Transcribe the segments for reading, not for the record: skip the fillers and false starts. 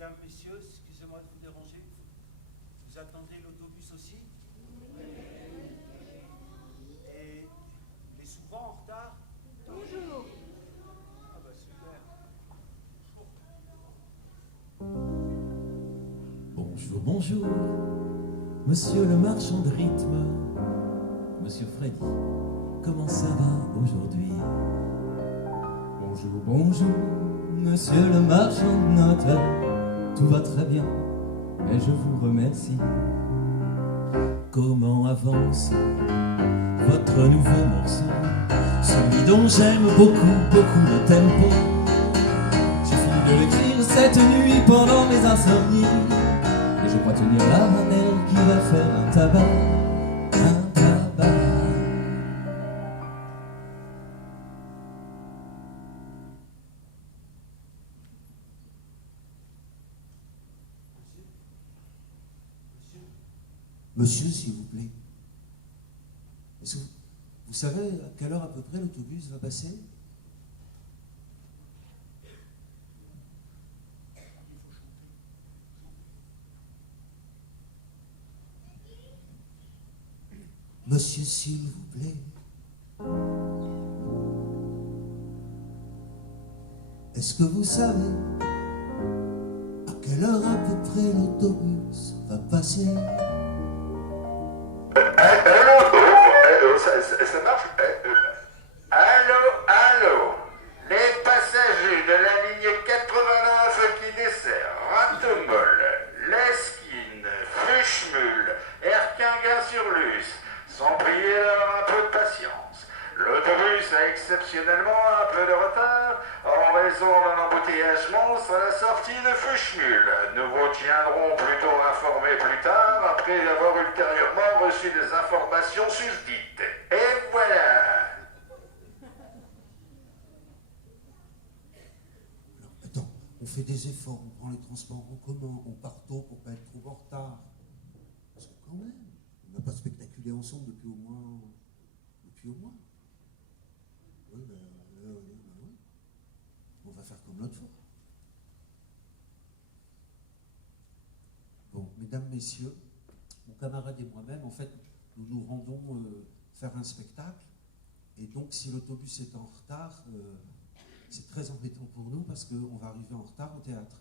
Mesdames, messieurs, excusez-moi de vous déranger. Vous attendez l'autobus aussi? Et il est souvent en retard? Toujours. Ah bah super. Bonjour, bonjour, monsieur le marchand de rythme, monsieur Freddy, comment ça va aujourd'hui? Bonjour, bonjour, monsieur le marchand de notes, tout va très bien, et je vous remercie. Comment avance votre nouveau morceau, celui dont j'aime beaucoup, beaucoup le tempo? J'ai fini de l'écrire cette nuit pendant mes insomnies, et je crois tenir la manère qui va faire un tabac, un tabac. Monsieur, s'il vous plaît, est-ce que vous savez à quelle heure à peu près l'autobus va passer? Monsieur, s'il vous plaît. Est-ce que vous savez à quelle heure à peu près l'autobus va passer? Ça marche? Allô? Les passagers de la ligne 89 qui dessert Ratomol, Leskine, Fuchsmühl, Erquinghem-sur-Luce sont priés d'avoir un peu de patience. L'autobus a exceptionnellement un peu de retard en raison d'un embouteillage monstre à la sortie de Fuchsmühl. Nous vous tiendrons plutôt informés plus tard après avoir ultérieurement reçu des informations susdites. Et voilà. Alors, attends, on fait des efforts, on prend les transports en commun, on part tôt pour pas être trop en retard. Parce que quand même, on n'a pas spectaculé ensemble depuis au moins. Oui, oui. On va faire comme l'autre fois. Bon, mesdames, messieurs, mon camarade et moi-même, en fait, nous nous rendons faire un spectacle. Et donc, si l'autobus est en retard, c'est très embêtant pour nous parce qu'on va arriver en retard au théâtre.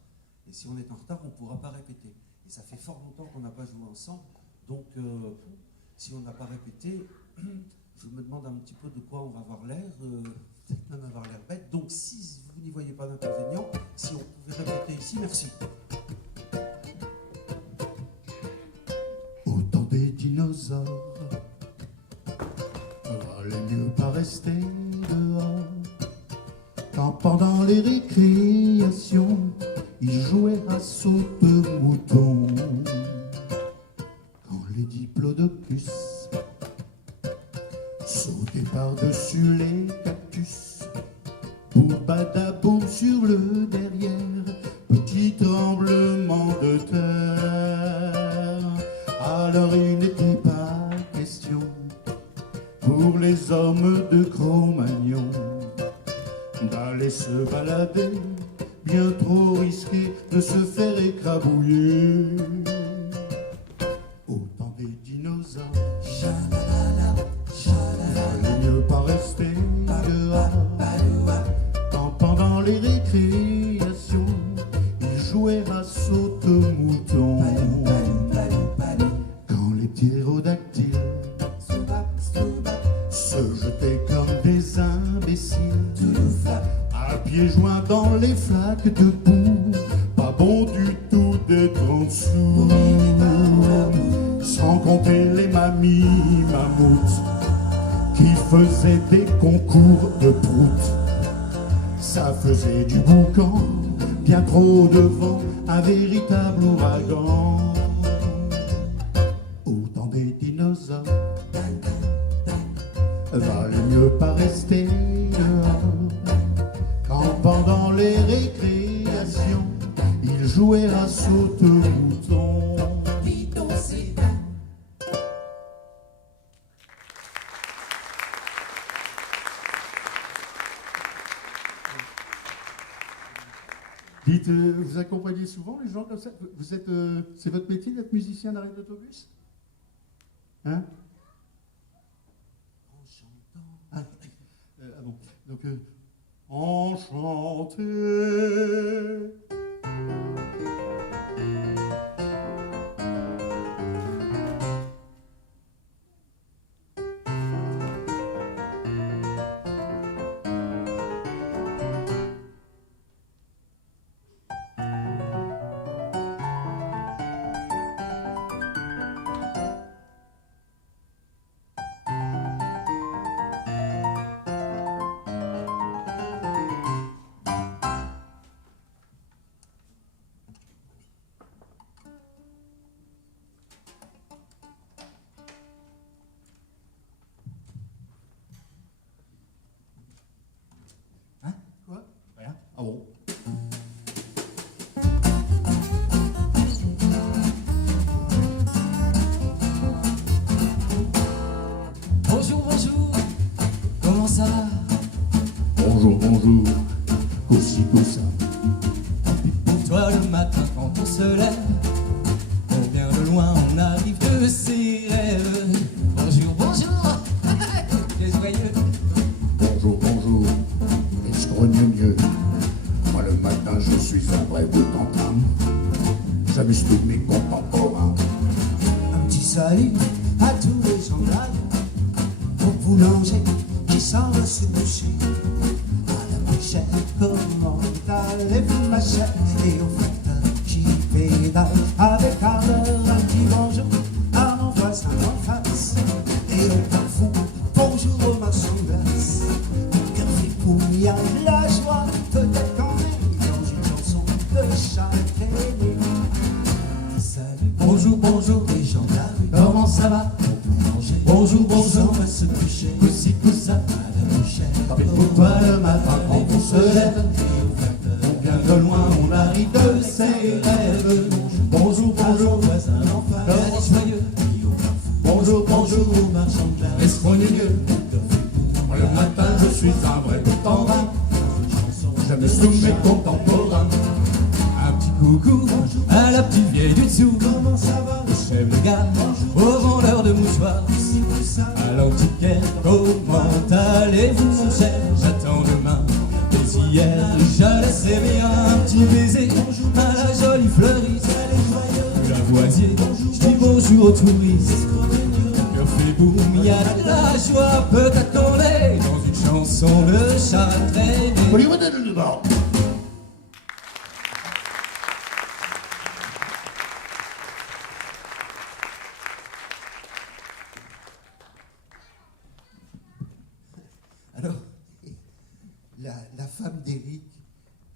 Et si on est en retard, on ne pourra pas répéter. Et ça fait fort longtemps qu'on n'a pas joué ensemble. Donc, si on n'a pas répété, je me demande un petit peu de quoi on va avoir l'air, peut-être même avoir l'air bête. Donc, si vous n'y voyez pas d'inconvénient, si on pouvait répéter ici, merci. Au temps des dinosaures, valait mieux pas rester dehors. Quand pendant les récréations, ils jouaient à saute-mouton. Quand les diplodocus sautaient par-dessus les cactus, boum badaboum sur le derrière, petit tremblement de terre. Alors il n'était pas question pour les hommes de Cro-Magnon d'aller se balader, bien trop risqué de se faire écrabouiller. Au temps des dinosaures, valait mieux pas rester dehors. Quand pendant les récréations, ils jouaient à saute-mouton. Quand les ptérodactyles se jetaient comme des imbéciles, à pieds joints dans les flaques de boue, pas bon du tout d'être en dessous. Sans compter les mamies mammouths qui faisaient des concours de prout. Ça faisait du boucan, bien trop de vent, un véritable ouragan. Au temps des dinosaures, valait mieux pas rester dehors. Quand pendant les récréations, ils jouaient à saute-mouton. Dites, vous accompagnez souvent les gens comme ça? Vous êtes, c'est votre métier d'être musicien d'arrêt d'autobus? Hein? En chantant. Ah bon. Donc, enchanté. Quoi? Rien. Ah bon? Bonjour, bonjour, comment ça va? Bonjour, bonjour. Aussi, ça. Pour toi le matin quand on se lève, on vient de loin, on arrive de ses rêves. Bonjour, bonjour, les joyeux. Bonjour, bonjour. Est-ce qu'on est mieux? Moi, le matin, je suis un vrai bout en train. J'amuse tous mes contemporains. Un petit salut à tous les gens de la rue, au boulanger qui s'en va se coucher, à la bouchette, comment allez-vous ma chère, et au facteur qui pédale avec ardeur un petit bonjour à mon voisin en face, et au carrefour, bonjour au marchand de glace. Mon cœur fait pour il y a de la joie, peut-être qu'on est dans une chanson de chaque aîné. Salut, bonjour, bonjour les gens de la rue, comment ça va? Bonjour, bonjour, on va se coucher, aussi que ça, à la bouchette. Mais pour toi, le matin, quand on se lève, on vient de loin, on arrive de ses rêves. Bonjour, bonjour, Voisin en face, les joyeux. bonjour, bonjour. Marchand de glace. Est-ce qu'on est mieux? Moi, le matin, je suis un vrai bout en train. J'amuse tous mes contemporains. Un petit coucou à la petite vieille du dessous. Comment ça va? Le chef de gare, au vendeur de mouchoirs. Si vous savez, À l'antiquaire, comment allez-vous mon cher? J'attends demain, mais hier, je laisserai bien un petit baiser à la jolie fleuriste. Lavoisier, je dis bonjour aux touristes. Le cœur fait boum, il y a de la joie, peut-être qu'on est dans une chanson de Châtelaine. alors, la femme d'Éric,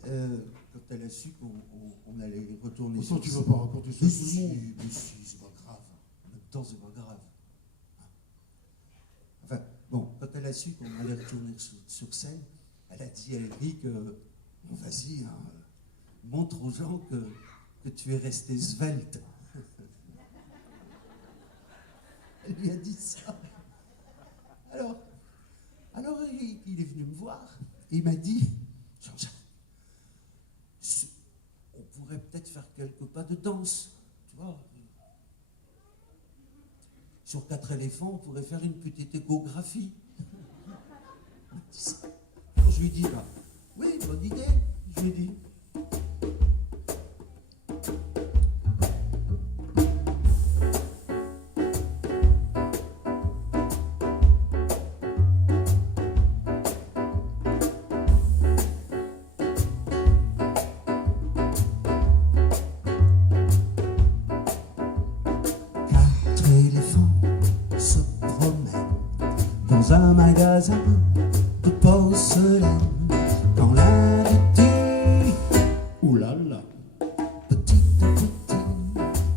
quand elle a su qu'on allait retourner Pourtant, tu scène- vas pas raconter ça à Mais tout le si, monde. mais si, c'est pas grave. En même temps, c'est pas grave. Enfin, bon, quand elle a su qu'on allait retourner sur scène, elle a dit à Eric, bon, vas-y, hein, montre aux gens que tu es resté svelte. Elle lui a dit ça. Alors Eric, il est venu me voir et il m'a dit, Jean-Jacques, on pourrait peut-être faire quelques pas de danse, tu vois. Sur 4 éléphants, on pourrait faire une petite échographie. Il m'a dit ça. Alors je lui dis, bah, oui, bonne idée, je lui ai dit. Quatre éléphants se promènent dans un magasin de porcelaine. Quand l'un dit Ouh là là. petit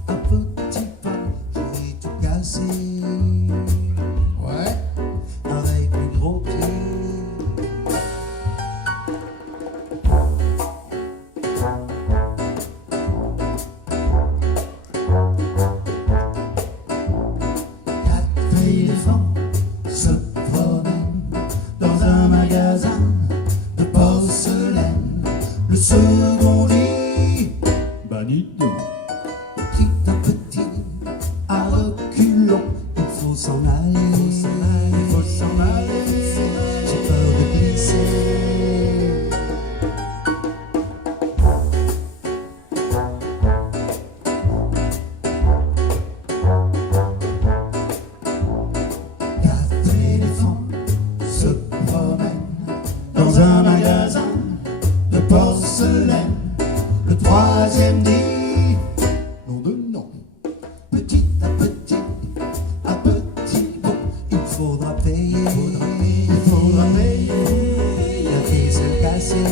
à petit pas, je vais tout casser. Ouais. Avec mes gros pieds. Quatre éléphants se promènent dans un magasin s'en aller, il faut s'en aller, j'ai peur de glisser. Quatre éléphants se promènent dans un magasin de porcelaine. Le troisième dit non de non. Petit à petit, bon, il faudra payer, la ficelle cassée.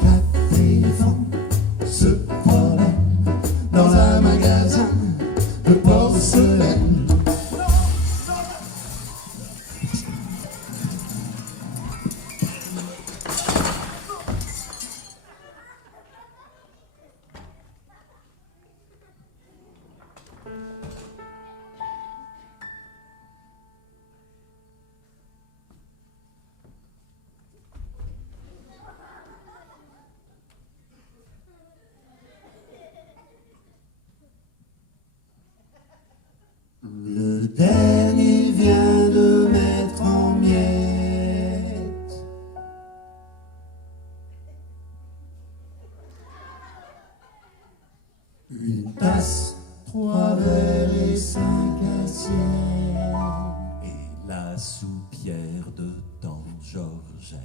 Quatre éléphants se promènent dans un magasin de porcelaine. Le dernier vient de mettre en miettes une tasse, 3 verres et 5 assiettes. Et la soupière de tante Georgette.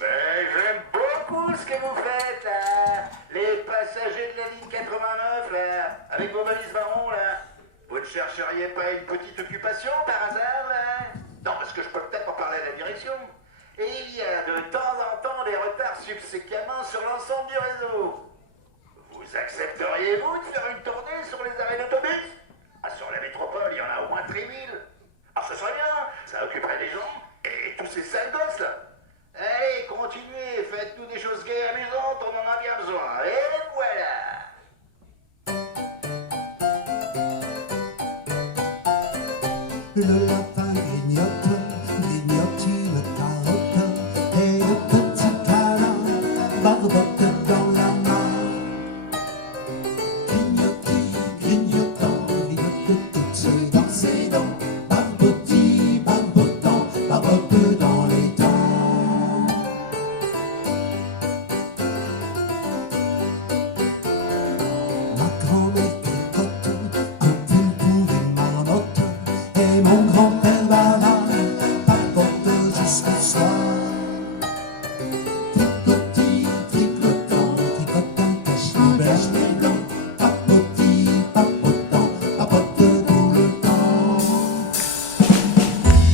Mais j'aime beaucoup ce que vous faites là, les passagers de la ligne 89 là, avec vos valises marron là. Vous ne chercheriez pas une petite occupation par hasard là? Non, parce que je peux peut-être en parler à la direction. Et il y a de temps en temps des retards subséquemment sur l'ensemble du réseau. Vous accepteriez-vous de faire une tournée sur les arrêts d'autobus? Ah, sur la métropole, il y en a au moins 3000. Ah, ce serait bien, ça occuperait des gens. Et tous ces sales gosses là. Allez, continuez, faites-nous des choses gaies, amusantes, on en a bien besoin. Et voilà. Le lapin grignote une carotte et le petit câlin barbote dans la main. Grignotant, grignote toutes ses dents, barbotant, barbote dans les dents. Ma grand-mère tricote un pull pour une marmotte et mon grand-père bavard papote jusqu'au soir. Tricotant, cache les blancs, papotant, papote tout le temps.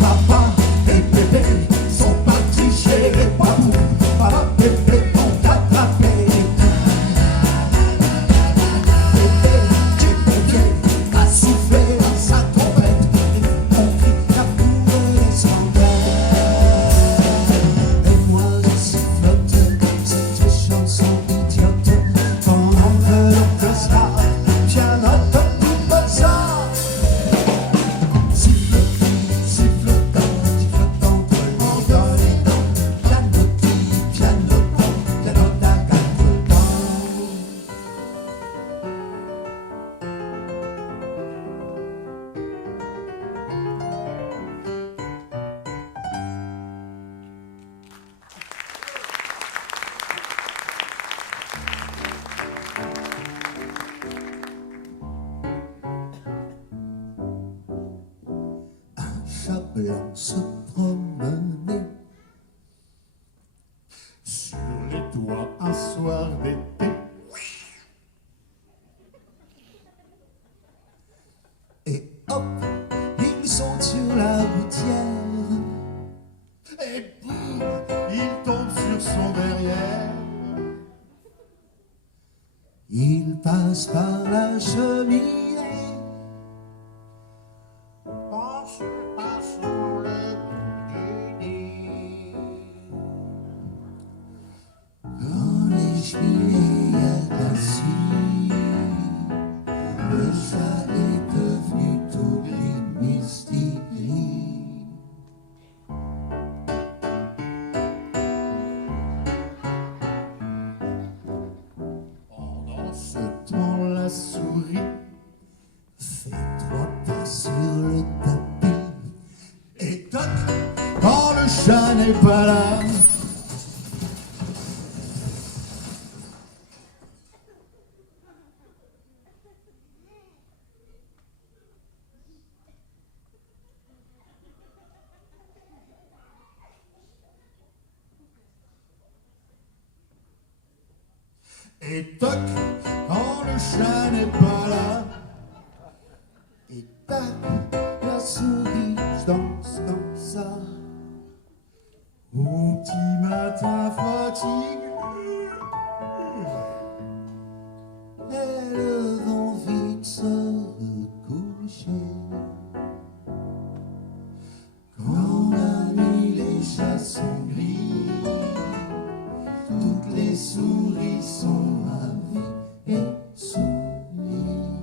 Papa et bébé sont partis chez les papous. Papa et bébé ont attrapé a soufflé dans sa trompette, on crie la cour et scandale. Et moi je sifflote cette chanson idiote pendant que l'orchestre pianote tout pesant. Sifflotant entre les dents, pianotant, pianote à 4 temps. Un chat blanc se promenait sur les toits un soir d'été. Et hop, ils sont sur la routière. Et boum, il tombe sur son derrière. Il passe par la cheminée. Passons le bout du nez. Dans les il y a de la suie. Le chat est devenu tout gris, mystique gris. Pendant ce temps, la souris fait 3 pas sur le tapis. Et toc, quand le chat n'est pas là, et toc, quand le chat n'est pas là, et tac, la souris danse comme ça. Au petit matin fatigué, elles vont vite se recoucher. Quand la nuit les chats sont gris, toutes les souris sont ravies et sourient.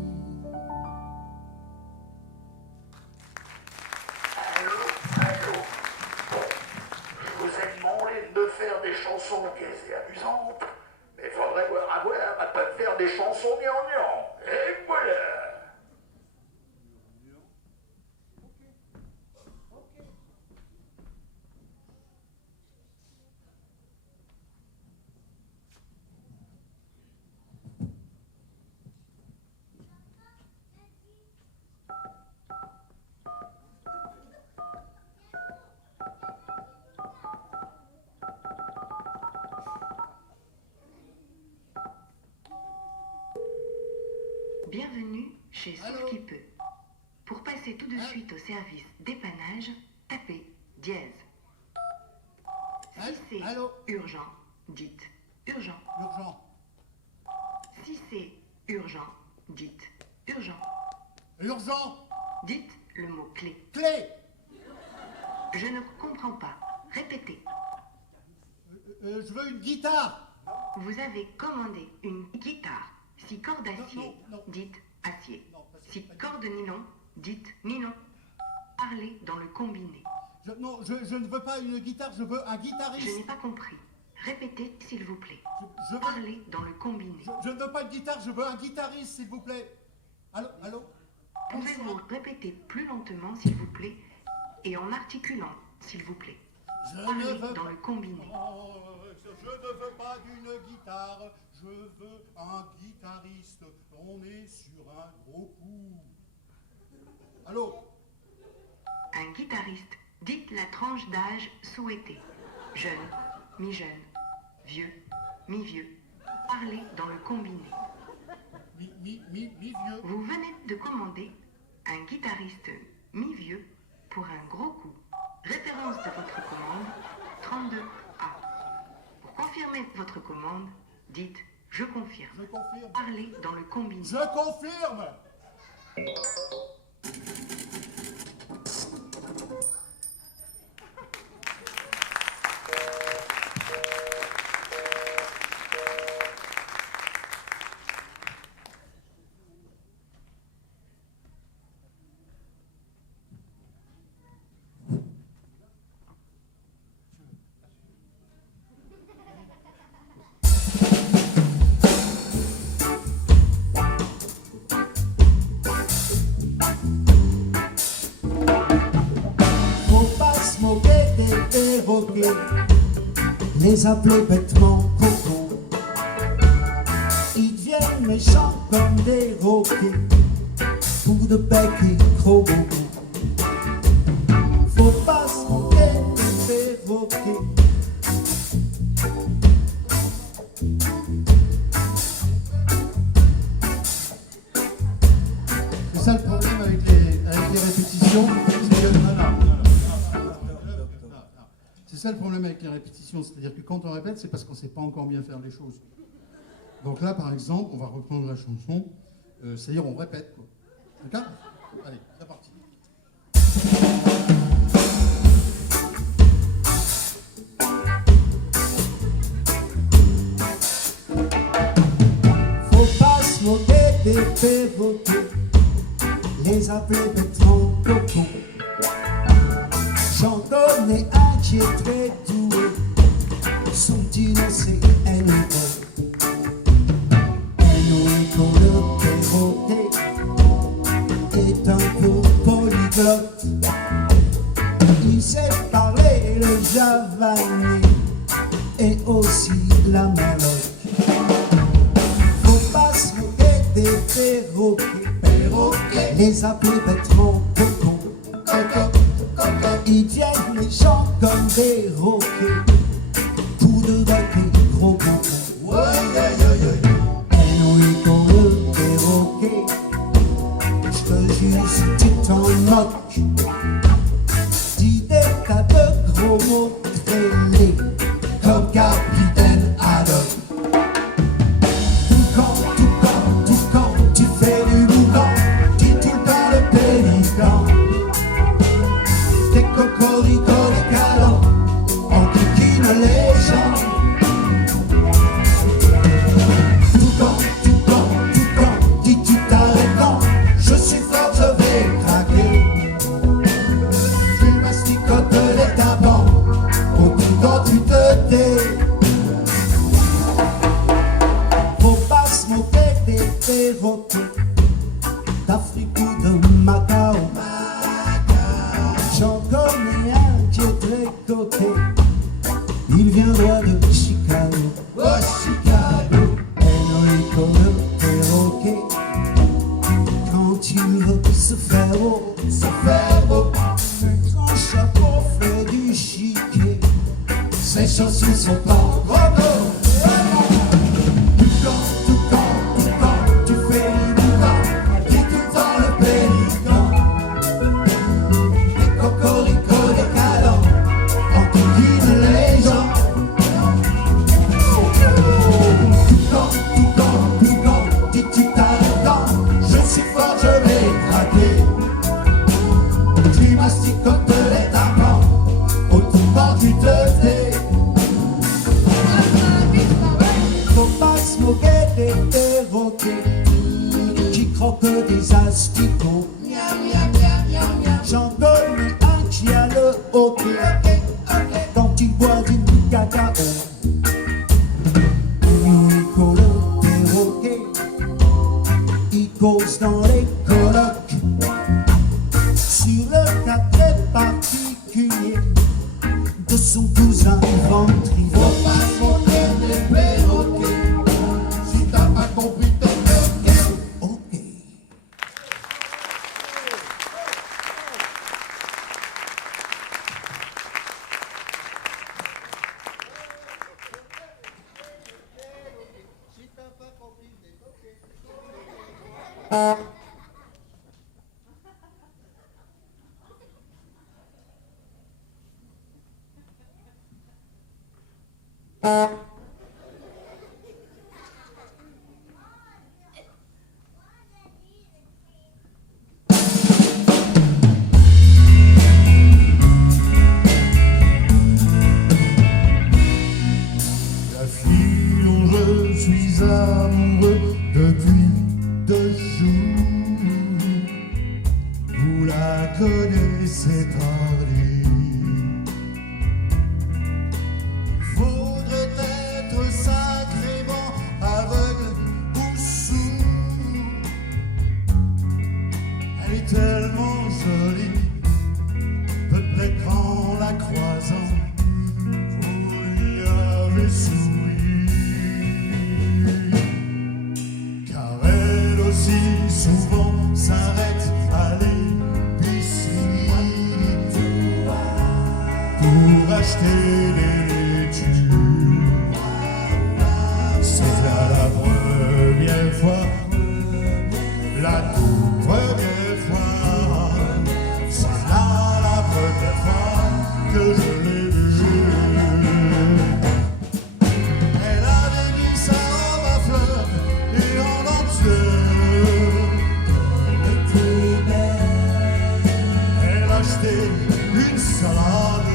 Allô. Je vous ai demandé de me faire des chansons gaises et amusantes, mais faudrait avoir à pas me faire des chansons gnangnang. Et voilà. Bienvenue chez Sauf qui peut. Pour passer tout de suite au service dépannage, tapez dièse. Si c'est urgent, dites urgent. Urgent. Si c'est urgent, dites urgent. Urgent. Dites le mot clé. Clé. Je ne comprends pas. Répétez. Je veux une guitare. Vous avez commandé une guitare. 6 cordes d'acier, non. dites acier. Non, parce que 6 pas du- cordes de nylon, dites nylon. Parlez dans le combiné. Je ne veux pas une guitare, je veux un Je guitariste. n'ai pas compris. Répétez, s'il vous plaît. Je veux- Parlez dans le combiné. je ne veux pas une guitare, je veux un guitariste, s'il vous plaît. Allô. Pouvez-vous répéter plus lentement, s'il vous plaît, et en articulant, s'il vous plaît. Je Parlez ne veux dans pas. le combiné. Je ne veux pas d'une guitare, je veux un guitariste. On est sur un gros coup. Allô. Un guitariste, dites la tranche d'âge souhaitée. Jeune, mi-jeune, vieux, mi-vieux. Parlez dans le combiné. Mi-vieux. Vous venez de commander un guitariste mi-vieux pour un gros coup. Référence de votre commande, 32A. Pour confirmer votre commande, dites « Je confirme Je confirme. ». Parlez dans le combiné. Je confirme. perroquets, les appeler bêtement cocos. Ils deviennent méchants comme des roquets, coups de bec et gros bobos. Faut pas se moquer des perroquets. C'est ça le problème avec les répétitions, c'est que... C'est ça le problème avec les répétitions, c'est-à-dire que quand on répète, c'est parce qu'on ne sait pas encore bien faire les choses. Donc là, par exemple, on va reprendre la chanson, c'est-à-dire on répète, quoi. D'accord ? Allez, c'est parti. des perroquets, les appelait Bertrand Coco. J'en connais un qui est très doué, son petit nom c'est N.O. N.O. le perroquet est un peu polyglotte. Il sait parler le javanais et aussi la maloque. Faut pas se moquer des perroquets, les appeler Bertrand Coco. Ils tiennent les gens comme des roquets, tous de baquets, gros cocos. Enrico le perroquet, j'te jure si tu t'en moques, dis des tas de gros mots traînés comme Capitaine Haddock. Tout quand tu fais du boucan, dis tout le temps le pélican. Des cocoricots, des calants, on piquine les gens. Tout quand, dis-tu t'arrêtes quand, je suis fort, je vais craquer. Tu masticotes les tapants, au tout quand tu te tais. Faut pas se moquer des perroquets d'Afrique ou de Macao. J'en connais un qui est très coquet, il vient droit de Chicago. Oh Chicago, Enrico le perroquet, quand il veut se faire beau, son chapeau fait du chiquet, ses chaussures sont en gros. Tout quand, tu fais du boucan, dis tout le temps le pélican. Des cocoricots, des calants, on piquine les gens. Tout quand, dis-tu t'arrêtes quand, je suis fort, je vais craquer. Tu masticotes les tapants, au tout quand tu te tais. Faut pas se moquer des perroquets qui croquent des asticots. J'en connais un qui a le hockey quand il boit du cacao. Enrico le perroquet, il cause dans les colocs sur le cas très particulier de son cousin ventriloque. Faut pas se moquer des perroquets, si t'as pas compris ton ok. La fille dont je suis amoureux depuis 2 jours, vous la connaissez tardy. Faudrait être sacrément aveugle ou sourd. Elle est tellement jolie, peut-être qu'en la croisant, vous lui avez souri. Car elle aussi souvent s'arrête à l'épicerie pour acheter des laitues. C'est là la première fois, la toute première fois, c'est là la première fois que je l'ai vue. Elle avait mis sa robe à fleurs et en dentelle. Elle était belle. Elle achetait une salade.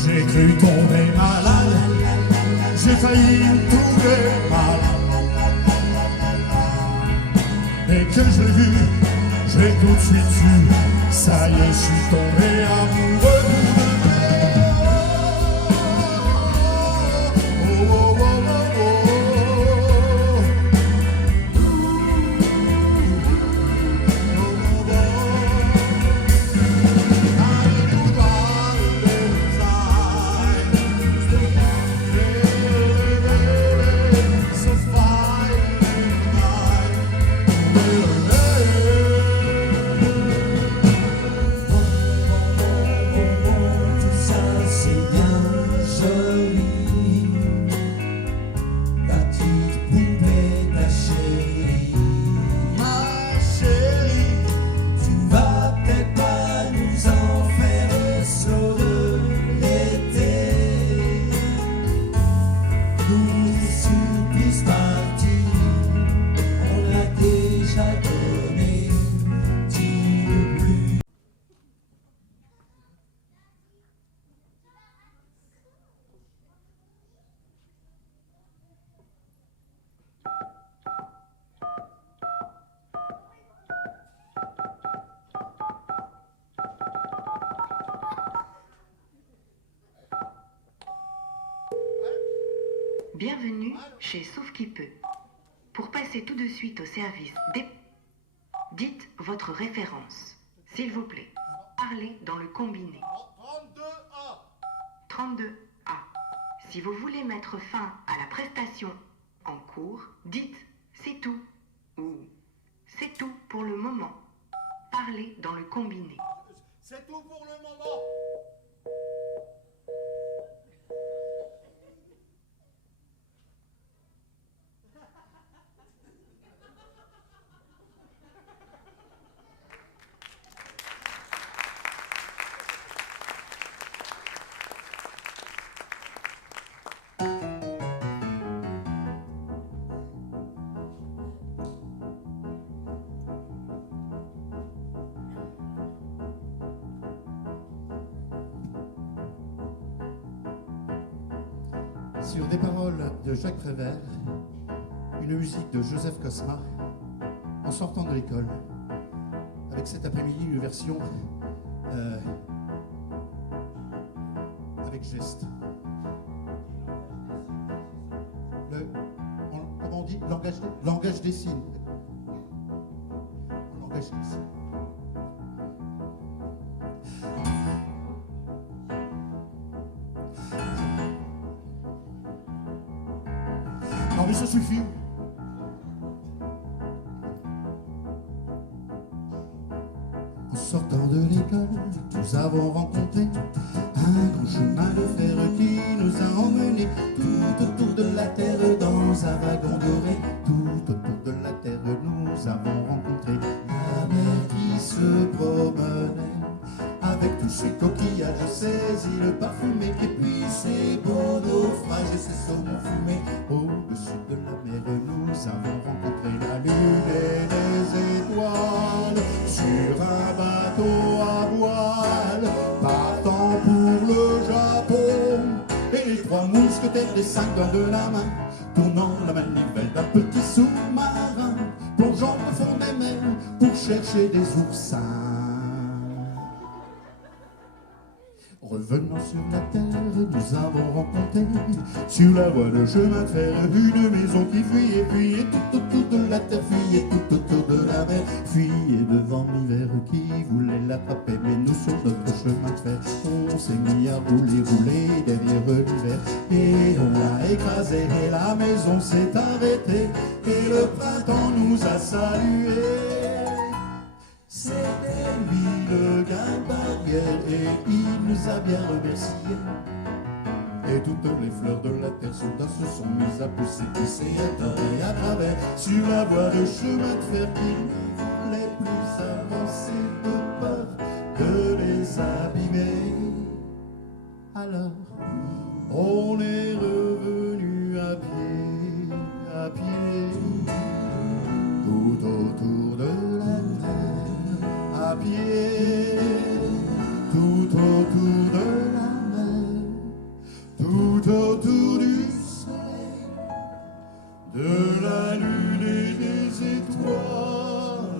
J'ai que je l'ai vu, j'ai tout de suite su. Ça y est, je suis tombé amoureux de oh, oh, oh, oh, Tout ça c'est bien joli, ta petite poupée, ta chérie. ma chérie. Tu vas peut-être pas nous en faire le slow de l'été. Nous surprises parties, on l'a déjà donné. Dis-le plus. Bienvenue chez Sauf qui peut. Pour passer tout de suite au service dites votre référence, s'il vous plaît. Parlez dans le combiné. 32A. 32A. Si vous voulez mettre fin à la prestation en cours, dites c'est tout ou c'est tout pour le moment. Parlez dans le combiné. C'est tout pour le moment. Sur des paroles de Jacques Prévert, une musique de Joseph Cosma, en sortant de l'école, avec cet après-midi une version avec geste. Comment on dit? Langage des signes. Langage des signes. Non mais ça suffit. En sortant de l'école, nous avons rencontré un grand chemin de fer qui nous a emmenés tout autour de la terre dans un wagon doré. Tout autour de la terre, nous avons rencontré la mer qui se promenait avec tous ses coquillages, ses îles parfumées, et puis ses beaux naufrages et ses saumons fumés. Au-dessus de la mer, nous avons rencontré la lune et les étoiles sur un bateau à voile, partant pour le Japon. Et les trois mousquetaires des 5 doigts de la main, tournant la manivelle d'un petit sous-marin, plongeant au fond des mers pour chercher des oursins. Revenant sur la terre, nous avons rencontré sur la voie de chemin de fer une maison qui fuyait tout autour de la terre, fuyait tout autour de la mer, fuyait devant l'hiver qui voulait l'attraper. Mais nous, sur notre chemin de fer, on s'est mis à rouler derrière l'hiver, et on l'a écrasé et la maison s'est arrêtée, et le printemps nous a salués. C'était lui le gain barrière, et il nous a bien remerciés. Et toutes les fleurs de la terre soudain se sont mises à pousser à tort et à travers sur la voie de chemin de fer qui ne voulait plus avancer de peur de les abîmer. Alors on est revenu à pied, tout autour de la terre, à pied, tout autour de la mer, tout autour du soleil, de la lune et des étoiles.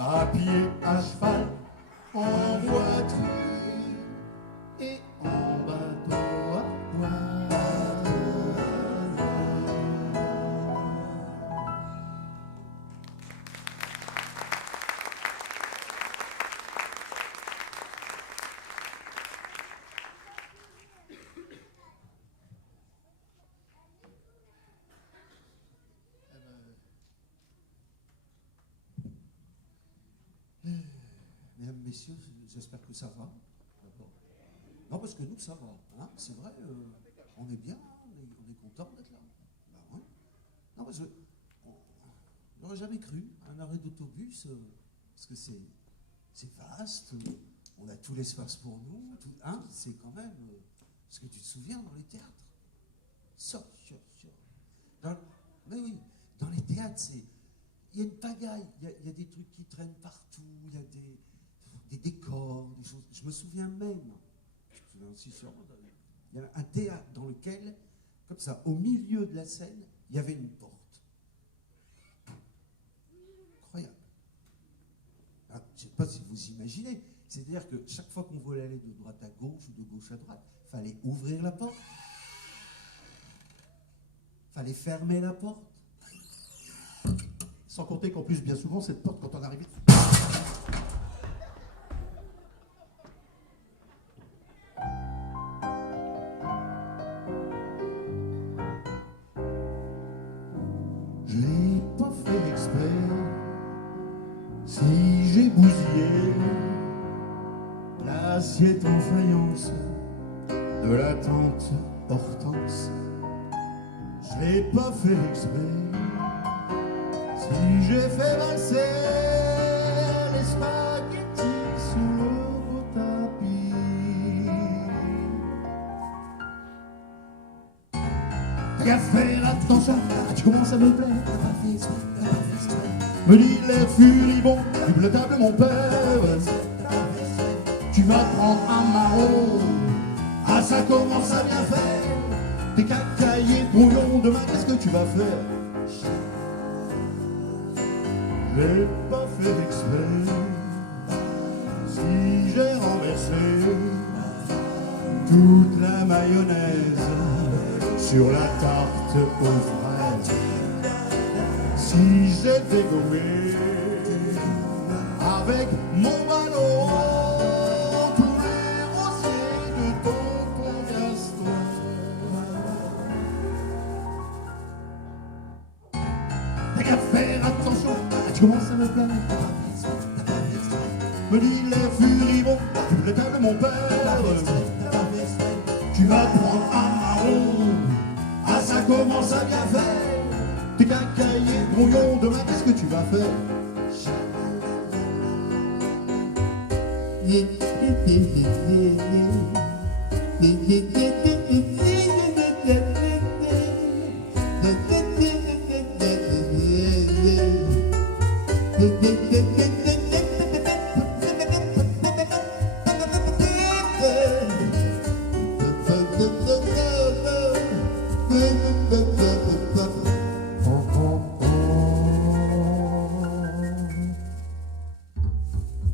à pied, à cheval, en voiture et en bateau à voile. Mesdames, messieurs, j'espère que ça va. D'abord. Non, parce que nous, ça va. Hein, c'est vrai, on est bien, on est content d'être là. Ben ouais. Non, parce que on n'aurait jamais cru un arrêt d'autobus, parce que c'est vaste, on a tout l'espace pour nous. Tout, hein, c'est quand même. Est-ce que tu te souviens dans les théâtres? Mais oui, dans les théâtres, il y a une pagaille, il y a des trucs qui traînent partout, il y a des décors, des choses. Je me souviens même, je me souviens aussi sûrement, il y a un théâtre dans lequel, comme ça, au milieu de la scène, il y avait une porte. Incroyable. Alors, je ne sais pas si vous imaginez, c'est-à-dire que chaque fois qu'on voulait aller de droite à gauche ou de gauche à droite, il fallait ouvrir la porte, il fallait fermer la porte. Sans compter qu'en plus, bien souvent, cette porte, quand on arrivait... Je l'ai pas fait exprès, si j'ai bousillé l'assiette en faïence de la tante Hortense. Je l'ai pas fait exprès, si j'ai fait valser les spaghettis sous le beau tapis. T'as qu'à faire attention, tu commences à me plaire. Me dit l'air furibond du bleu table mon père. Tu vas prendre un marron, ah ça commence à bien faire. T'es cacaillé, brouillon, demain qu'est-ce que tu vas faire? Je l'ai pas fait exprès, si j'ai renversé toute la mayonnaise sur la tarte aux fraises, si j'ai dégommé avec mon ballon tous les rosiers de tonton Gaston. T'as qu'à faire attention, tu commences à me plaire. Me dit l'air furibond du blé de mon père. Tu vas prendre un marron, ah ça commence à bien faire. T'es cacaillé, brouillon, demain qu'est-ce que tu vas faire?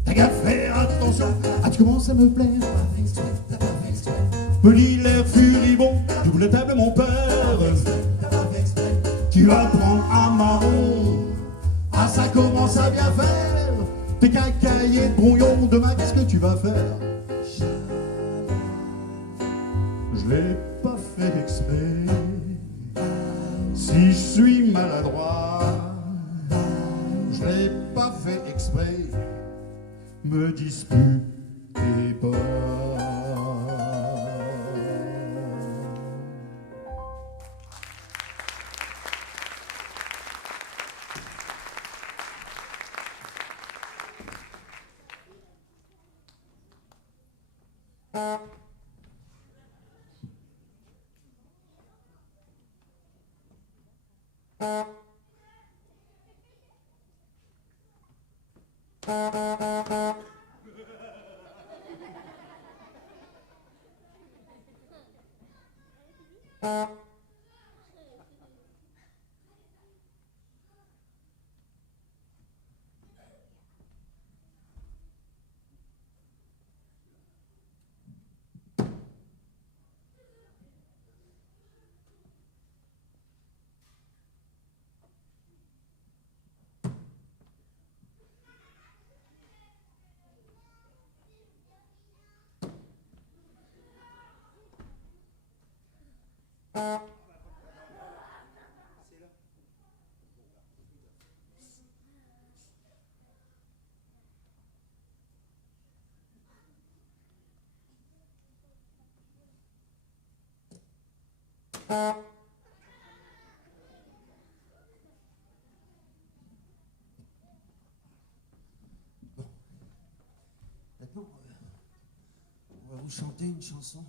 T'as qu'à faire attention, ah tu commences à me plaire. Me dit l'air furibond du bout de la table mon père. Tu vas prendre un marron, ah ça commence à bien faire. T'es cacaillé, brouillon, demain qu'est-ce que tu vas faire? Je l'ai pas fait exprès, si je suis maladroit, je l'ai pas fait exprès, me disputez pas. Maintenant, on va vous chanter une chanson.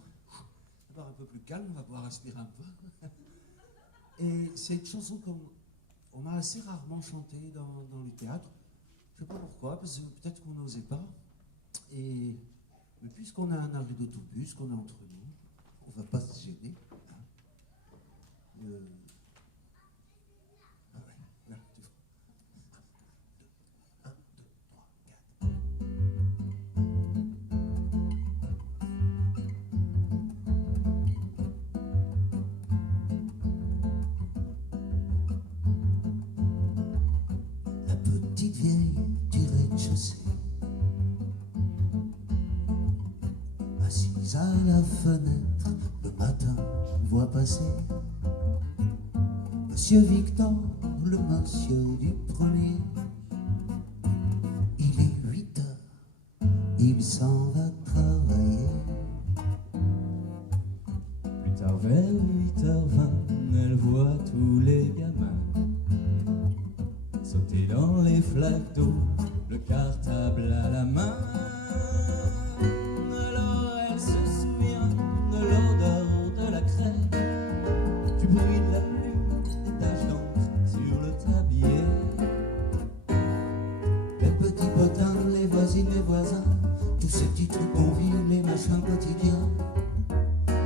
D'abord un peu plus calme, on va pouvoir respirer un peu. Et c'est une chanson qu'on a assez rarement chantée dans le théâtre. Je ne sais pas pourquoi, parce que peut-être qu'on n'osait pas. Mais puisqu'on a un arrêt d'autobus, qu'on est entre nous, on ne va pas se gêner. Hein. Ah ouais, là, tu vois. 1, 2, 3, 4. La petite vieille du rez-de-chaussée, assise à la fenêtre, le matin, voit passer Monsieur Victor, le monsieur du premier. Il est 8 heures, il s'en va travailler. Plus tard vers 8h20, elle voit tous les gamins sauter dans les flaques d'eau, le cartable à la main. Alors elle se souvient de l'odeur de la craie, du bruit de la plume, des taches d'encre sur le tablier. Les petits potins, les voisines, les voisins, tous ces petits trucs qu'on vit, les machins quotidiens,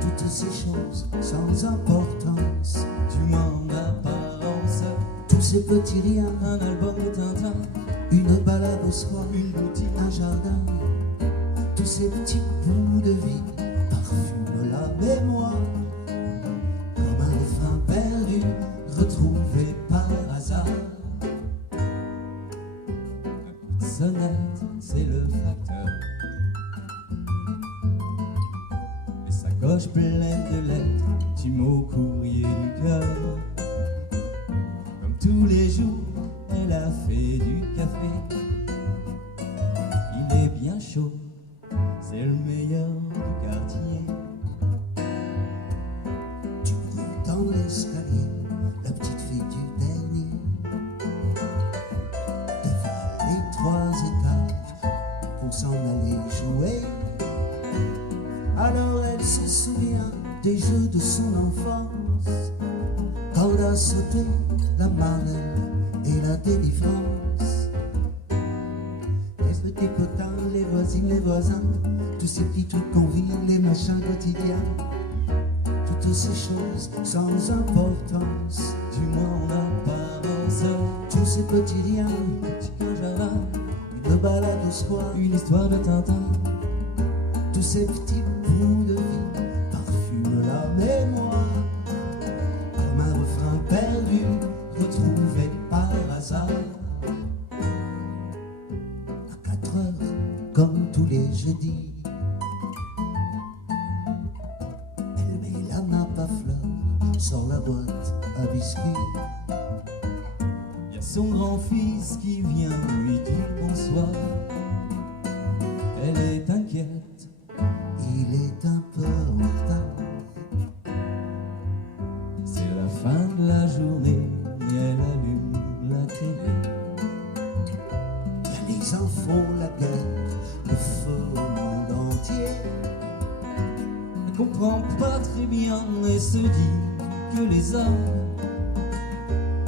toutes ces choses sans importance, Du moins en apparence, tous ces petits riens, un album de Tintin, une balade au soir, une boutique, un jardin, tous ces petits bouts de vie parfument la mémoire, comme un refrain perdu, retrouvé par hasard. sonnette, c'est le facteur. Les sacoches pleines de lettres, du mot courrier du cœur. Comme tous les jours, elle a fait du café. Il est bien chaud, c'est le meilleur du quartier. Du bruit dans l'escalier, la petite fille du dernier dévale les 3 étages pour s'en aller jouer. Alors elle se souvient des jeux de son enfance, quand elle a sauté la marelle et la délivrance. Les petits potins, les voisines, les voisins, tous ces petits trucs qu'on vit, les machins quotidiens, toutes ces choses sans importance, Du moins en apparence, tous ces petits riens, petit jardin, une balade au soir, une histoire de Tintin. tous ces petits bouts de vie parfument la mémoire, comme un refrain perdu, retrouvé par hasard. À 4 heures, comme tous les jeudis, elle met la nappe à fleurs, sort la boîte à biscuits. Y a son grand-fils qui vient lui dire bonsoir. Elle est inquiète, Il est un peu en retard. c'est la fin de la journée, et elle allume la télé. Il y a les infos, la guerre, le feu au monde entier. Elle comprend pas très bien et se dit que les hommes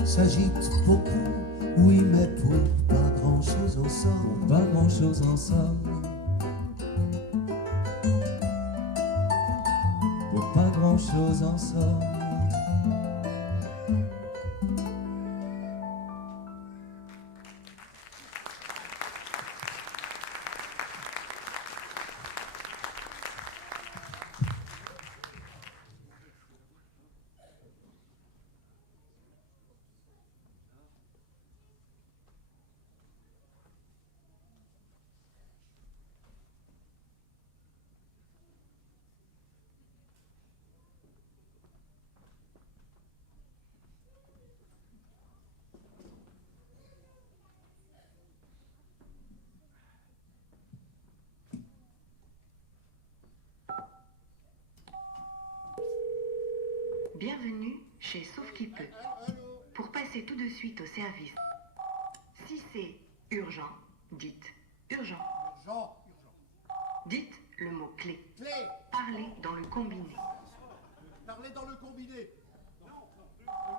S'agite beaucoup, oui, mais pour pas grand chose ensemble. n'ont pas grand-chose ensemble. Pour pas grand-chose ensemble. Bienvenue chez Sauf qui peut. Pour passer tout de suite au service, si c'est urgent, dites urgent. Urgent. Dites le mot clé. Clé. Parlez dans le combiné. Parlez dans le combiné.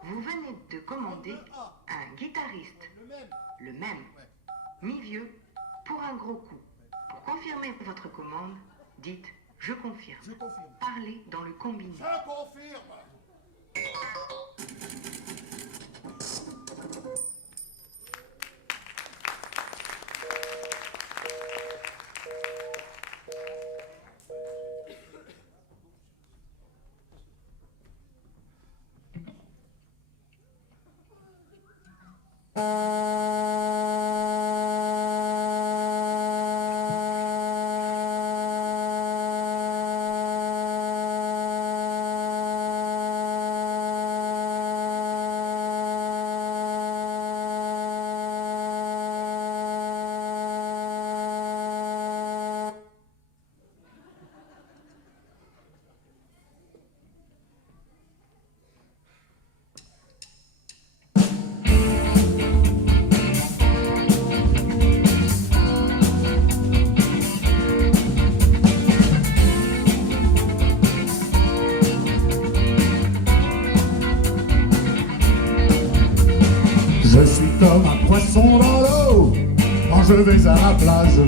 Vous venez de commander un guitariste. Le même. Le même. Ouais. Mi-vieux pour un gros coup. Pour confirmer votre commande, dites je confirme. Je confirme. Parlez dans le combiné. Je confirme. Je suis comme un poisson dans l'eau quand je vais à la plage.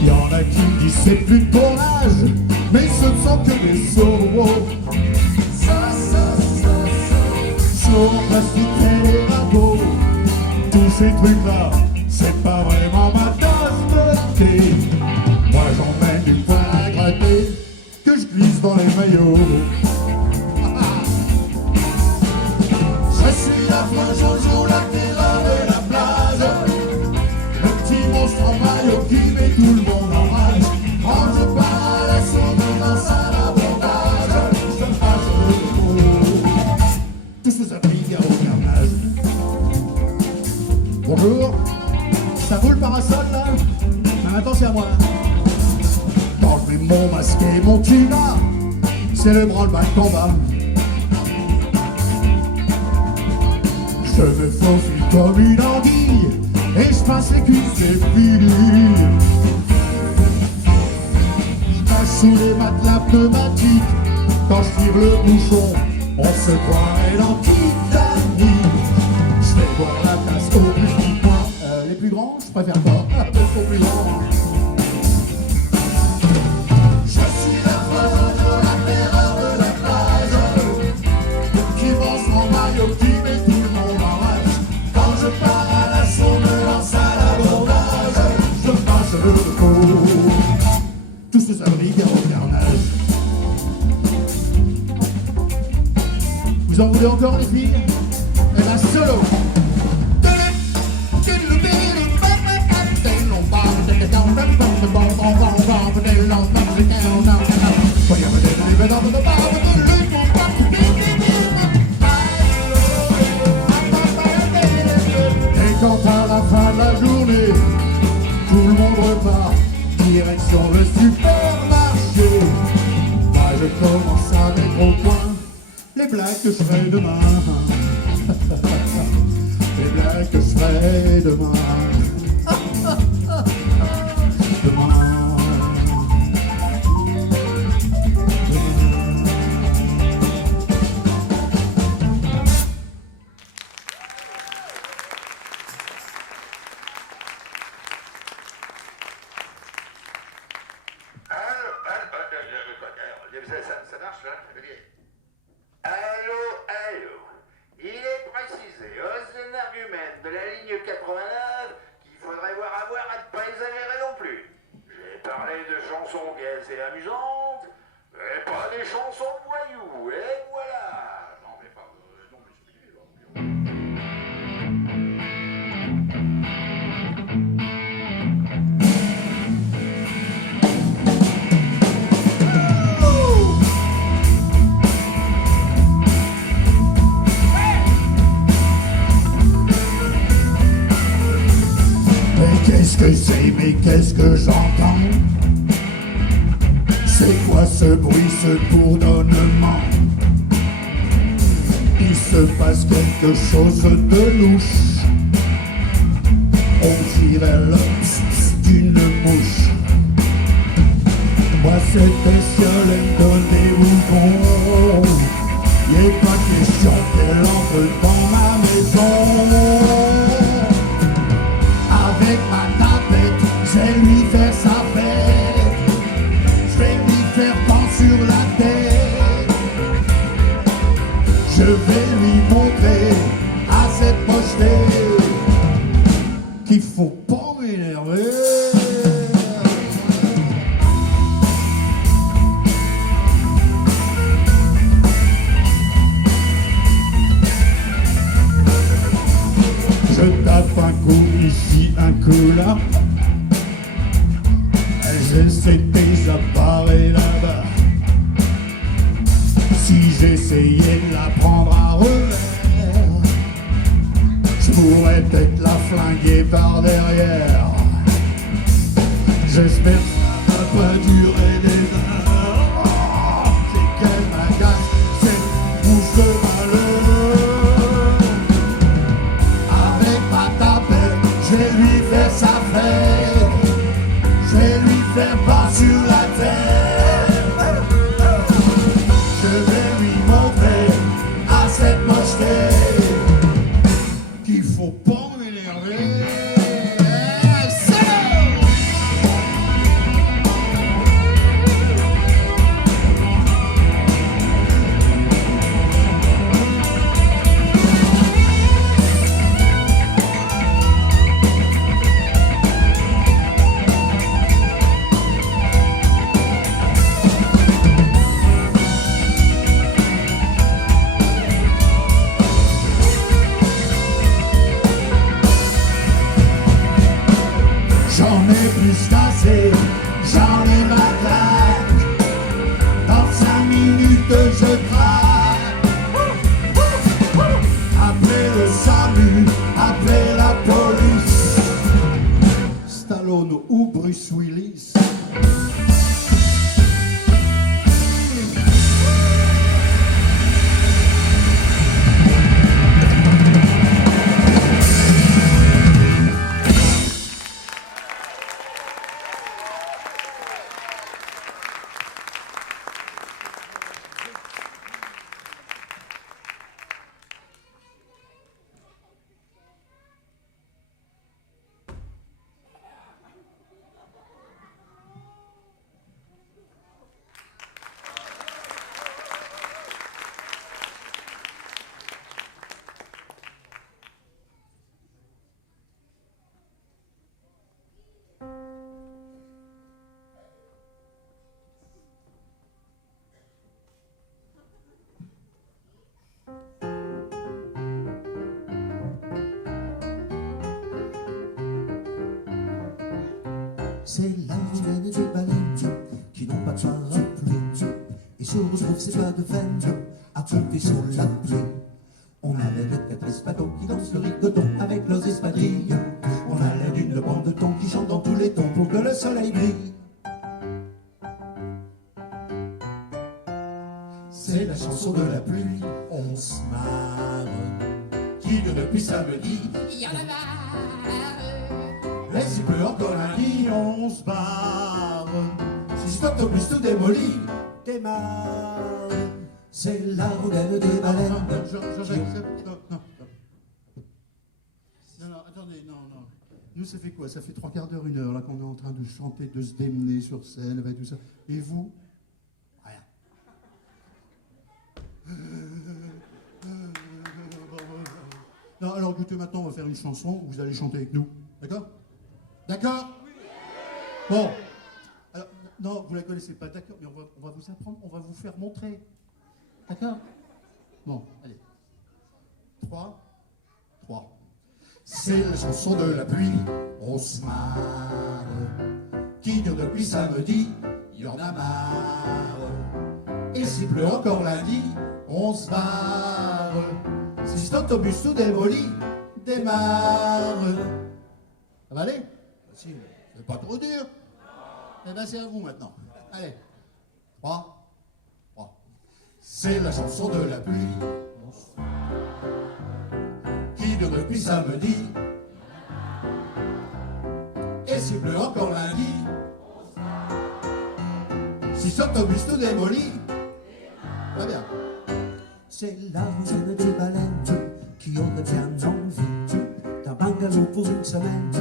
Il y en a qui me disent c'est plus de ton âge, mais ce ne sont que des sauts. Sur en plastique et les ragots, tous ces trucs-là, c'est pas vraiment ma tasse de thé. Moi j'emmène du poil à gratter que je glisse dans les maillots. Je suis la fin Jojo, la terreur de la plage. Le petit monstre en maillot qui met tout le monde en rage. Quand je pars à la sauve dans un abordage, je passe le mot. Tous ces appliques au carnage. Bonjour, ça vaut le parasol là? Maintenant c'est à moi. Quand je mets mon masque et mon tuba, c'est le branle-bas de combat. Je me faufile comme une anguille et je passe les cuisses et filles. Je passe sous les matelas pneumatiques. Quand je tire le bouchon, on se croirait dans Titanic. Je vais voir la place au plus petit point. Les plus grands, je préfère pas, mais sont plus grands. Je suis la preuve de la terreur de la plage. Le petit monstre en maillot qui met tout le monde en rage. Quand je pars à l'assaut, me lance à l'abordage. Je passe le coup. Tous ces abriques au carnage. Vous en voulez encore les filles? Eh ben solo. Et quand à la fin de la journée, tout le monde repart, direction le supermarché. Moi je commence à mettre au point les blagues que je ferai demain. Les blagues que je ferai demain. Ça marche là? Allô, allô. Il est précisé aux énergumènes de la ligne 89 qu'il faudrait avoir à ne pas exagérer non plus. J'ai parlé de chansons gaies et amusantes, mais pas des chansons de voyous, et voilà. Non mais pas... non mais c'est fini, là. Qu'est-ce que c'est, mais qu'est-ce que j'entends? C'est quoi ce bruit, ce bourdonnement? Il se passe quelque chose de louche. On dirait le pss d'une mouche. Moi c'était ciel donnez-vous bon. Il n'est pas question qu'elle entre dans ma maison. Avec ma tapette, je vais lui faire sa fête. Je vais lui faire vent sur la tête. Je vais lui montrer à cette pocheté qu'il faut pas m'énerver. Je tape un coup ici, un coup là. J'essaie des appareils là-bas. Si j'essayais de la prendre à revers, je pourrais peut-être la flinguer par derrière. J'espère que ça va pas durer des heures. Oh, c'est qu'elle m'agace, cette bouche de malheur. Avec ma tapette, je vais lui faire sa fête. Je vais lui faire pas sur la terre. Je vais lui montrer à cette mocheté qu'il faut pas m'énerver. J'en ai plus qu'assez, j'en ai ma claque. Dans 5 minutes je craque. Appelez le SAMU, appelez la police. Stallone ou Bruce Willis. C'est la roulette des baleines qui n'ont pas de parapluie et se retrouvent ces pas de veine à compter sur la pluie. On avait de quatre espadons qui dansent le rigodon avec leurs espadrilles. On a l'air d'une bande de tons qui chantent dans tous les tons pour que le soleil brille. C'est la chanson de la pluie, on se marre. Qui de depuis samedi, il y en a marre. Mais s'il pleut encore lundi, on se barre. Si cet autobus tout démoli, démarre. C'est la roulette des baleines. Non, attendez, non. Nous, ça fait quoi? Ça fait 3 quarts d'heure, 1 heure, là, qu'on est en train de chanter, de se démener sur scène, et tout ça. Et vous? Rien. Non, alors écoutez, maintenant, on va faire une chanson, vous allez chanter avec nous. D'accord? D'accord? Bon. Alors, non, vous la connaissez pas, d'accord, mais on va vous apprendre, on va vous faire montrer. D'accord? Bon, allez. 3. C'est la chanson de la pluie, on se marre. Qui dure depuis samedi, il y en a marre. Et s'il pleut encore lundi, on se barre. Si cet autobus tout démoli, démarre. Ça va aller? Si, c'est pas trop dur. Eh ben c'est à vous maintenant. Allez. 3. C'est la chanson de la pluie qui dure depuis samedi. Et s'il pleut encore lundi, si cet autobus tout démoli, très bien. C'est la douzaine des baleines qui auraient bien envie d'un bungalow pour une semaine.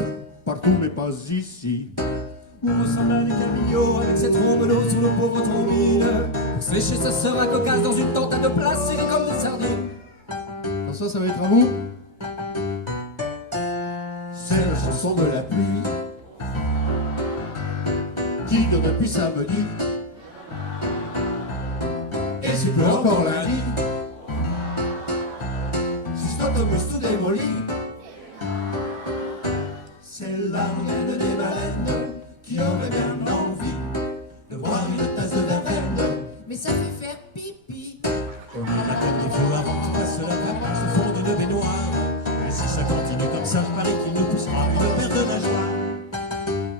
Partout mais pas ici. On ressemble à des cabillots avec cette trombe d'eau sous le pauvre trombine. Pour se lécher sa sœur à cocasse dans une tente à deux places serrée comme des sardines. Attention, ça va être à vous. C'est la chanson de la pluie qui dure depuis samedi. Et s'il pleut encore lundi, si cet autobus tout démoli, c'est la reine des baleines qui aurait bien envie de boire une tasse de lavande. Mais ça fait faire pipi. On a la tête qu'il faut avant qu'il passe la vacances au fond de baignoire. Et si ça continue comme ça, je parie qu'il nous poussera une paire de nageoires.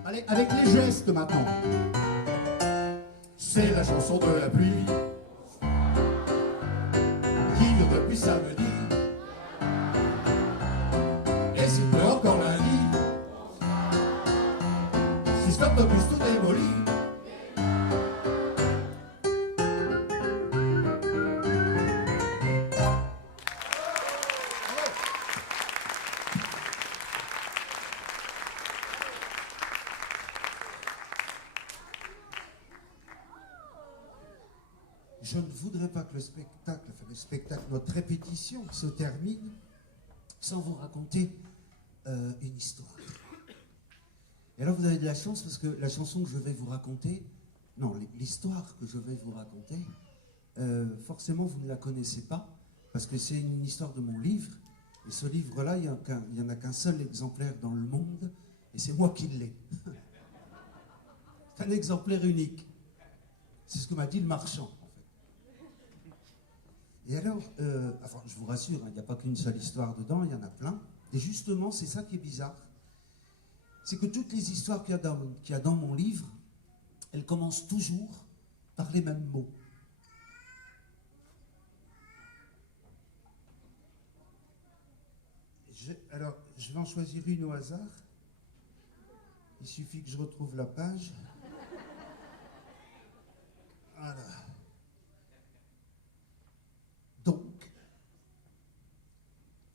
Allez, avec les gestes maintenant. C'est la chanson de la pluie qui dure depuis samedi. Et s'il pleut encore lundi, si cet autobus tout démoli, Je ne voudrais pas que le spectacle, notre répétition se termine sans vous raconter une histoire. Et alors vous avez de la chance parce que la chanson que je vais vous raconter, non, l'histoire que je vais vous raconter, forcément vous ne la connaissez pas parce que c'est une histoire de mon livre. Et ce livre-là, il n'y en a qu'un seul exemplaire dans le monde et c'est moi qui l'ai. C'est un exemplaire unique. C'est ce que m'a dit le marchand. Et alors, enfin, je vous rassure, il n'y a pas qu'une seule histoire dedans, il y en a plein. Et justement, c'est ça qui est bizarre. C'est que toutes les histoires qu'il y a dans mon livre, elles commencent toujours par les mêmes mots. Alors, je vais en choisir une au hasard. Il suffit que je retrouve la page. Voilà. Donc,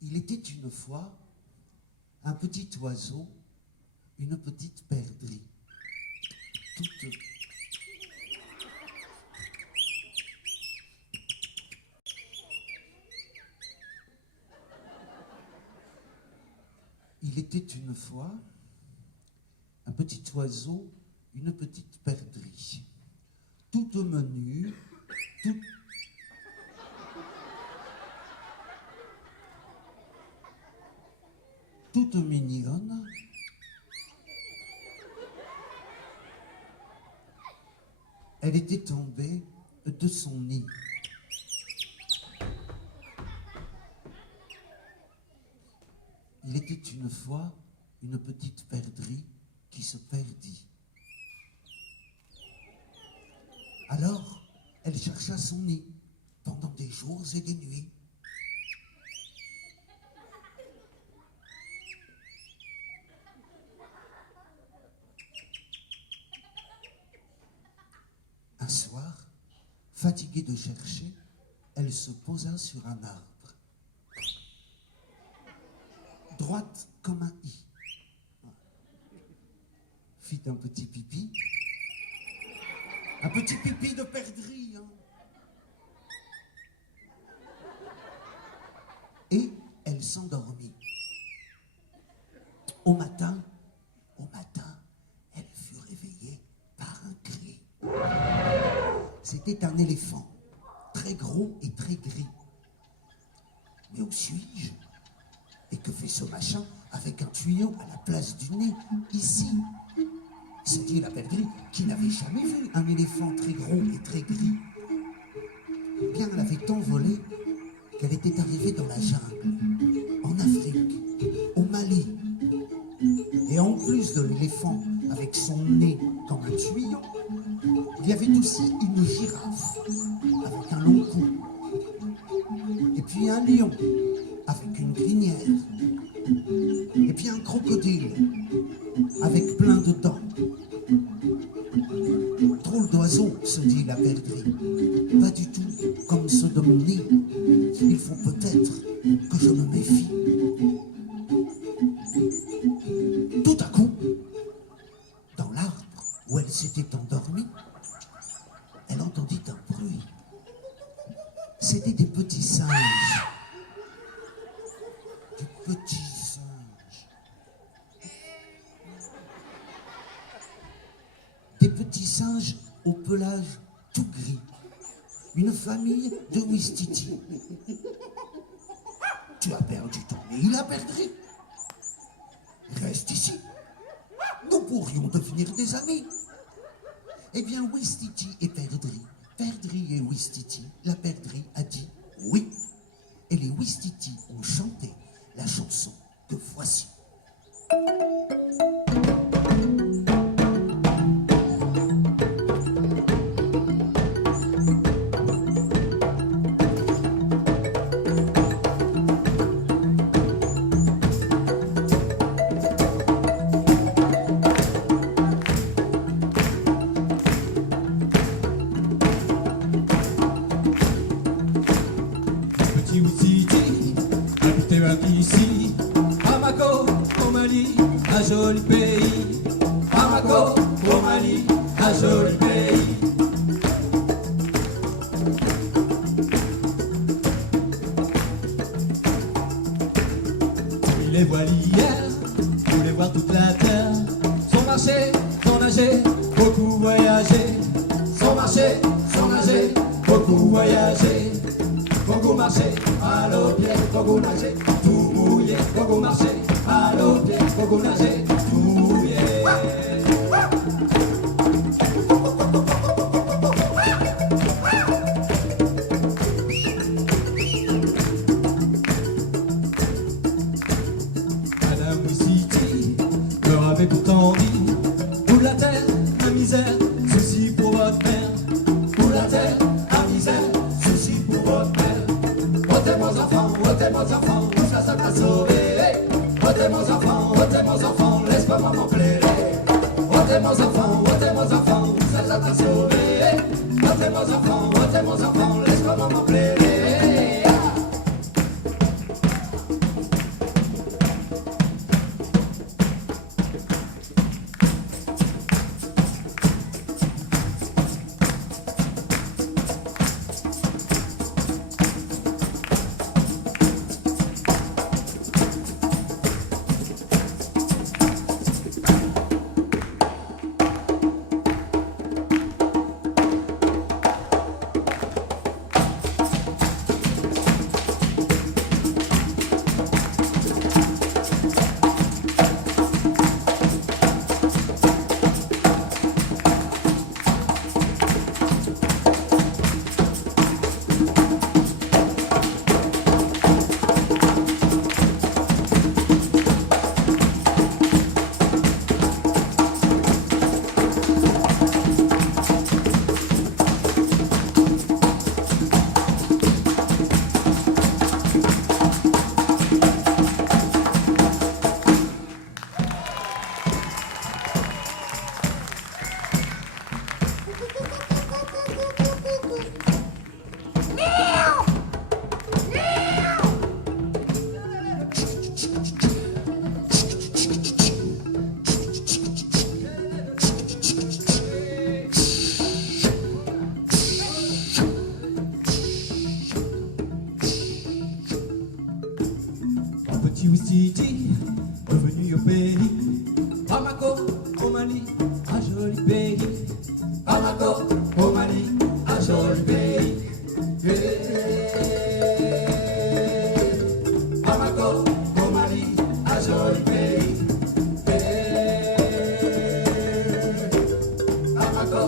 il était une fois un petit oiseau, une petite perdrix, toute... Il était une fois un petit oiseau, une petite perdrix, toute menue, toute mignonne. Elle était tombée de son nid. Il était une fois une petite perdrix qui se perdit. Alors, elle chercha son nid pendant des jours et des nuits. Un soir, fatiguée de chercher, elle se posa sur un arbre. Droite comme un i. Fit un petit pipi. Un petit pipi de perdrix. Hein. Et elle s'endormit. Au matin, elle fut réveillée par un cri. C'était un éléphant, très gros et très gris. Mais où suis-je ? Et que fait ce machin avec un tuyau à la place du nez, ici ? Se dit la perdrix, qui n'avait jamais vu un éléphant très gros et très gris. Eh bien, elle avait tant volé qu'elle était arrivée dans la jungle, en Afrique, au Mali. Et en plus de l'éléphant avec son nez comme un tuyau, Il y avait aussi une girafe avec un long cou. Et puis un lion avec une crinière. Et puis un crocodile avec plein de dents. Drôle d'oiseau, se dit la perdrix. Pas du tout comme ceux de mon nid. Il faut peut-être que je me méfie. Tout à coup, dans l'arbre où elle s'était endormie, elle entendit un bruit. C'était des petits singes. Des petits singes. Des petits singes au pelage tout gris. Une famille de ouistiti. Tu as perdu ton nez, la perdrix. Reste ici. Nous pourrions devenir des amis. Eh bien, Ouistiti et Perdrix, Perdrix et Ouistiti, la perdrix a dit oui. Et les Ouistiti ont chanté la chanson que voici. Petit Ouistiti, habitez ici, Bamako, au Mali, un joli pays. Bamako, au Mali, un joli pays. Il les voit hier, voulait voir toute la terre. Son marché, son nager, beaucoup voyager. Son marché, son nager, beaucoup voyager. Beaucoup marché, à l'eau pied, beaucoup nager, tout mouillé, beaucoup marché, à l'eau pied, beaucoup nager, tout mouillé. Madame Ouistiti leur avait pourtant dit, pour la terre, la misère, ceci pour votre mère. Pour la terre, la misère, ceci pour votre mère. Votez mon enfant, où ça t'a sauvé. Votez mon enfant, laisse pas maman plaider. Votez mon enfant, où ça t'a sauvé. Votez mon enfant, laisse pas maman plaider. Petit Ouistiti, revenu au pays. Bamako, au Mali, un joli pays. Bamako, au Mali, un joli pays. Bamako, au Mali, un joli pays. Bamako,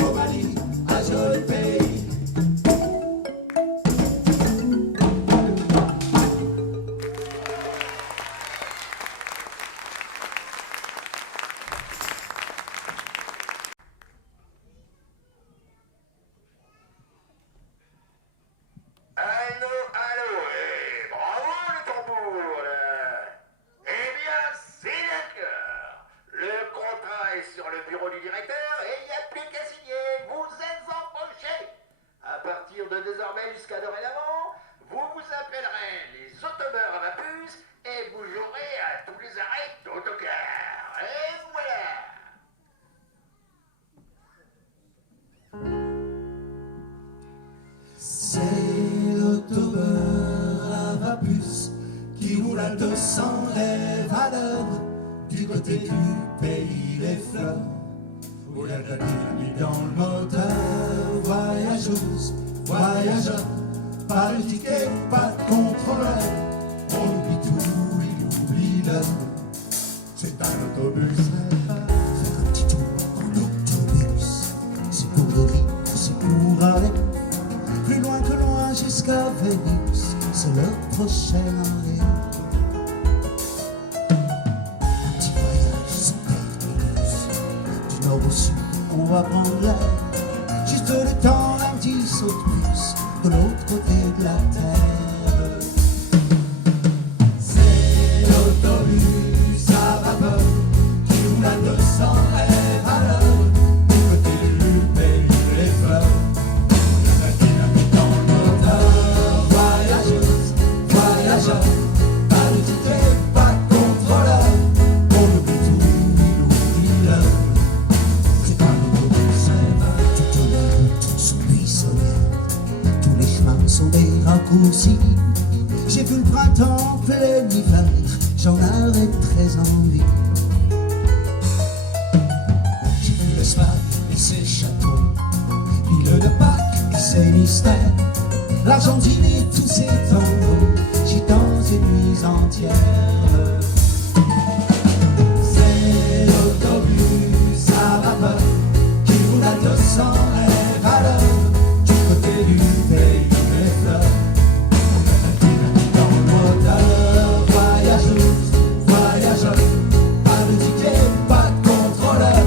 au Mali, un joli pays. puce qui roule à 200 rêves à l'heure du côté du pays des fleurs. Où il y a de la dynamite dans le moteur. Voyageuse, voyageur, pas de ticket, pas de contrôleur. On oublie tout, il oublie l'heure. C'est un autobus. Faire un petit tour en autobus, c'est pour le rire, c'est pour aller plus loin que loin jusqu'à Vénus. C'est le prochain arrêt. Un petit voyage sans terminus. Du nord au sud, on va prendre l'air. Juste le temps d'un petit saut de puce de l'autre côté de la terre. C'est l'autobus à vapeur qui roule à 200 rêves à l'heure du côté du pays des fleurs. La dynamite dans le moteur. Voyageuse, voyageur, pas de ticket, pas de contrôleur. On oublie tout, il oublie l'heure. C'est un autobus rêveur. Toutes les routes sont buissonnières, tous les chemins sont des raccourcis. J'ai vu le printemps en plein hiver, j'en avais très envie. J'ai vu l'Espagne et ses châteaux, l'île de Pâques et ses mystères, l'Argentine et tous ses tangos, j'y danse des nuits entières. C'est l'autobus à vapeur qui roule à 200 rêves à l'heure du côté du pays des fleurs. Dans le moteur, voyageuse, voyageur, pas de ticket, pas de contrôleur.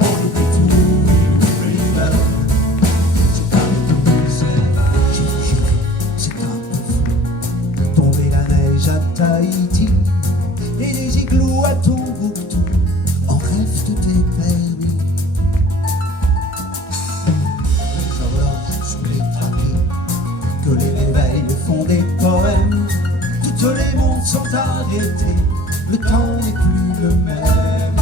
On oublie tout, il oublie l'heure. C'est un autobus rêveur. J'ai vu gérer, c'est un peu fou. Tomber la neige à Tahiti et des igloos à Tombouctou. En rêve, tout est permis. Les horloges sous les traqués, que les réveils font des poèmes. Toutes les montres sont arrêtées, le temps n'est plus le même.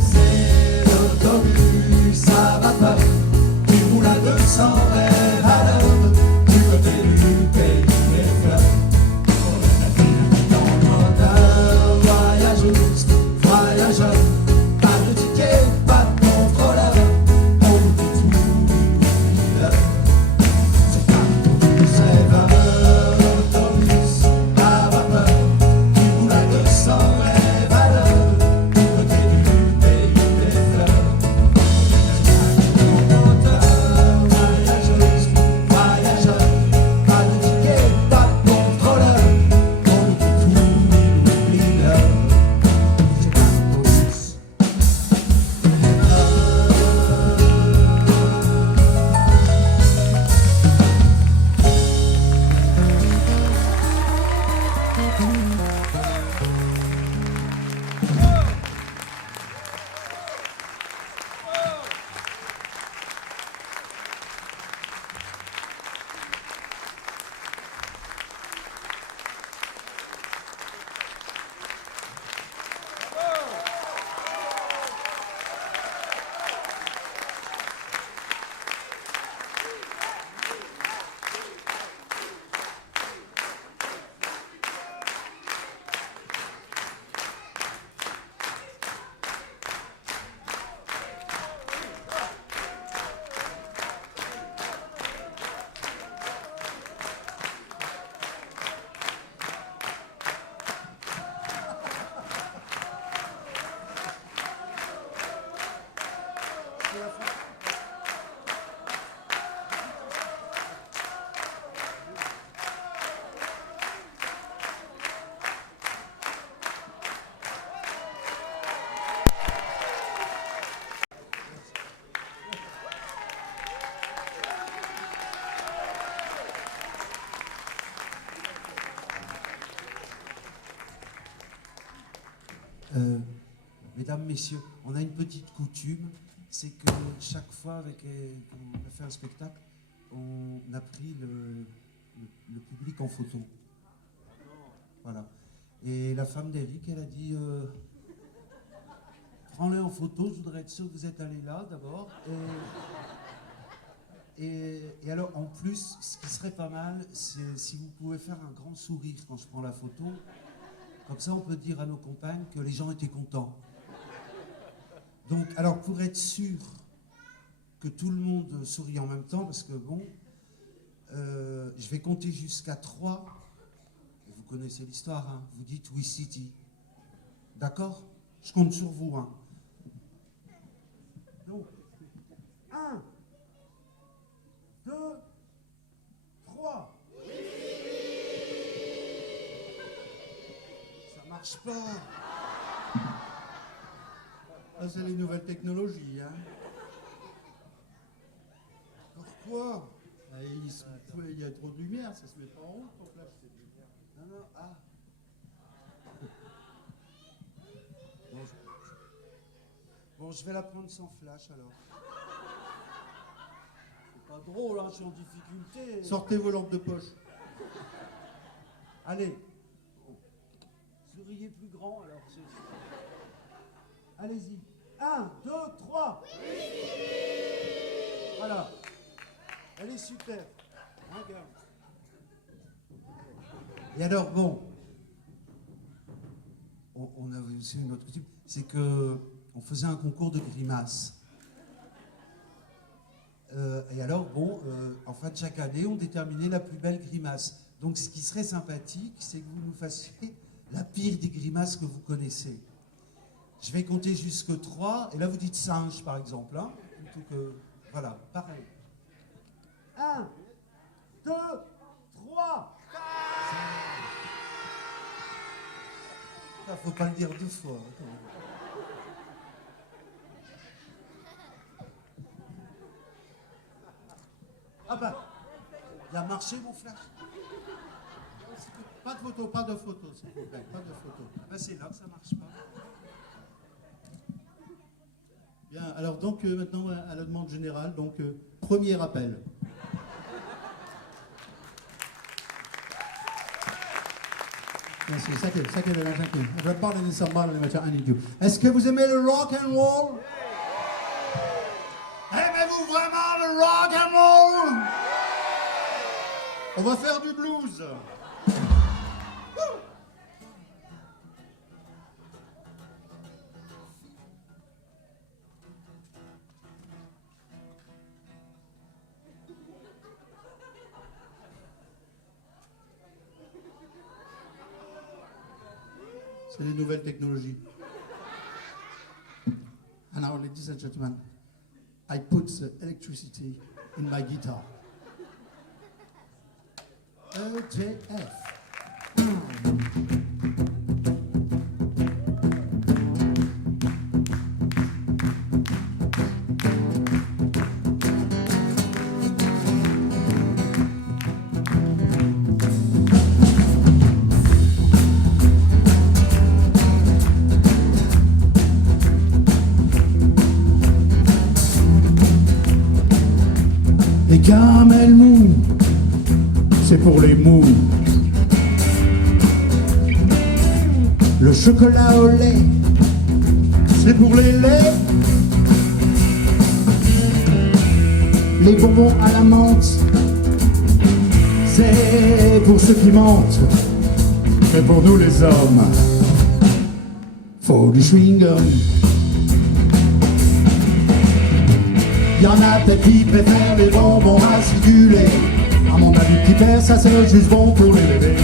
C'est l'autobus à vapeur qui roule à 200 rêves à l'heure du côté du pays des fleurs. La dynamite dans le moteur. Voyageuse, voyageur, pas de ticket, pas de contrôleur. On oublie tout, il oublie l'heure. C'est un autobus rêveur, autobus à vapeur qui roule à 200 rêves à l'heure du côté du pays des fleurs. Dans le moteur, voyageuse, voyageur, pas de ticket, pas de contrôleur. On oublie tout, il oublie l'heure. C'est un autobus. Mesdames, Messieurs, on a une petite coutume, c'est que chaque fois qu'on a fait un spectacle, on a pris le public en photo. Voilà. Et la femme d'Eric, elle a dit prends-le en photo, je voudrais être sûr que vous êtes allé là d'abord. Et alors, en plus, ce qui serait pas mal, c'est si vous pouvez faire un grand sourire quand je prends la photo. Comme ça, on peut dire à nos compagnes que les gens étaient contents. Donc, alors, pour être sûr que tout le monde sourit en même temps, parce que bon, je vais compter jusqu'à 3. Vous connaissez l'histoire, hein? Vous dites We City. D'accord? Je compte sur vous. Hein. Donc, 1, 2, 3. Ça marche pas. Ça, c'est les nouvelles technologies. Hein. Pourquoi? Il y a trop de lumière, ça se met pas en route ton flash. Non, non, ah. Bon, je vais la prendre sans flash alors. C'est pas drôle, hein, je suis en difficulté. Sortez vos lampes de poche. Allez. Bon. Souriez plus grand alors. Allez-y. 1, 2, 3. Voilà. Elle est super. Regarde. Et alors, bon, on avait aussi une autre coutume, c'est que on faisait un concours de grimaces. Et alors, bon, en fin de chaque année, on déterminait la plus belle grimace. Donc, ce qui serait sympathique, c'est que vous nous fassiez la pire des grimaces que vous connaissez. Je vais compter jusque 3, et là, vous dites singe, par exemple, hein, plutôt que... Voilà, pareil. 1, 2, 3. Ça, faut pas le dire 2 fois. Ah bah, il a marché mon flash. Pas de photo, pas de photo, s'il vous plaît, pas de photo. Ah bah c'est là que ça marche pas. Bien, alors donc maintenant à la demande générale, donc premier appel. Merci, ça qui est de l'argent qui. Je parle nécessairement de la Est-ce que vous aimez le rock and roll? Aimez-vous vraiment le rock and roll? On va faire du blues. C'est les nouvelles technologies. And now, ladies and gentlemen, I put the electricity in my guitar. EJF. Les caramels mous, c'est pour les mous. Le chocolat au lait, c'est pour les laits. Les bonbons à la menthe, c'est pour ceux qui mentent. Mais pour nous les hommes, faut du chewing-gum. Y'en a peut-être qui préfèrent les bonbons acidulés. À mon avis, qui perd, ça c'est juste bon pour les bébés.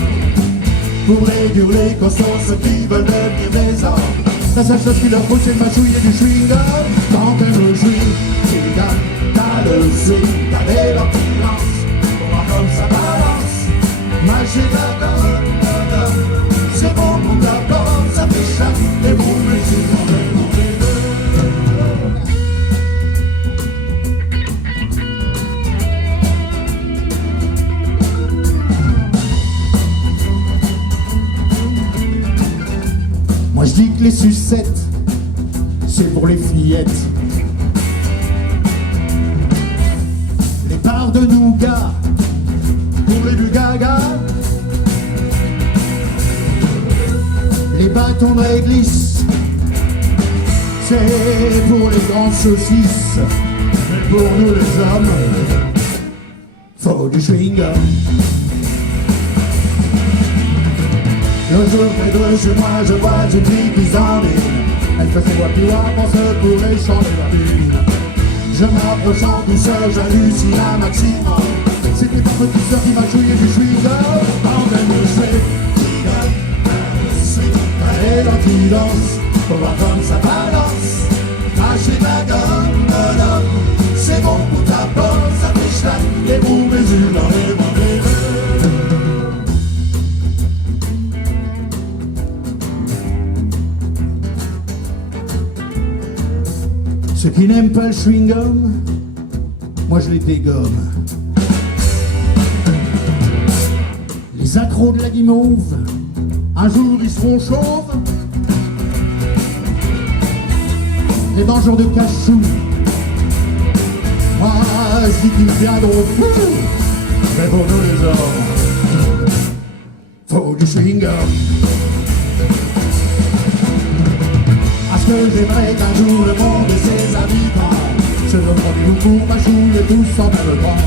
Pour les durs, les costauds, ceux qui veulent devenir des hommes. La seule chose qu'il leur faut, c'est de mâchouiller du chewing-gum. Quand elle me jouit, c'est t'as le swing, t'as des l'opulence. Pour voir comme ça balance. Mâcher la gomme, c'est bon pour ta gomme. Ça fait chaque les bons plaisirs dans le monde des deux. Moi je dis que les sucettes, c'est pour les fillettes. Les barres de nougat, pour les bugagas. Les bâtons de réglisse, c'est pour les grandes saucisses. Mais pour nous les hommes, faut du chewing-gum. Le jour près de chez moi, je vois une fille qui s'ennuie. Elle faisait wap-wap, on se pourrait changer la lune. Je m'approche en douceur, j'hallucine un maximum. C'était ma petite sœur qui m'a joué du chewing-gum. Emmène le chewing-gum, allez dans qui danse, faut voir comme ça balance. Lâchez de la gomme, bonhomme, c'est bon pour ta pomme, ça fait schlag, les bouts, mes yeux dans les mauvais. Ceux qui n'aiment pas le chewing-gum, moi je les dégomme. Les accros de la guimauve, un jour ils seront chauves. Les mangeurs de cachou, moi si qu'ils viendront fous. Mais pour nous les hommes, faut du chewing-gum. Parce que j'aimerais qu'un jour le monde et ses habitants se donnent rendez-vous pour mâchouiller tous en même temps.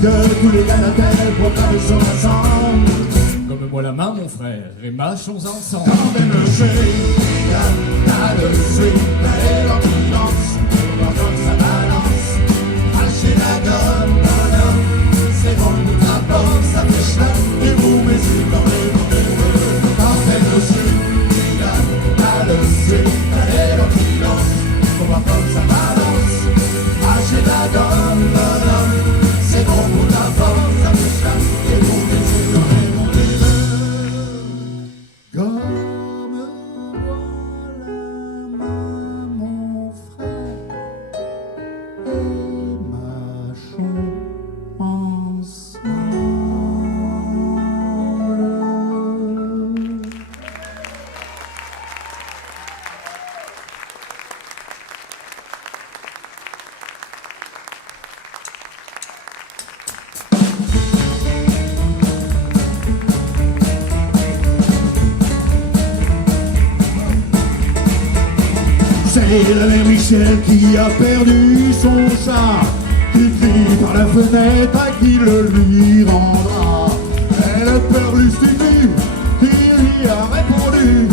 Que tous les gars d'appel pour faire le son ensemble. Comme moi la main, mon frère, et mâchons ensemble. Quand même le chewing-gum, t'as le swing, allez dans qui danse, faut voir comme ça balance. Lâchez la gomme, bonhomme, c'est bon pour ta pomme, ça fait schlag, et vous mes yeux dans les mauvais. Quand même le chewing-gum, t'as le swing, allez dans qui danse, faut voir comme ça balance. Lâchez la gomme, bonhomme, c'est bon pour ta pomme, ça fait schlag, et vous mes yeux dans les mauvais. Comme voilà mon frère et mâchons ensemble. C'est la mère Michel qui a perdu son chat, qui crie par la fenêtre à qui le lui rendra. Elle a perdu Stevie, qui lui a répondu.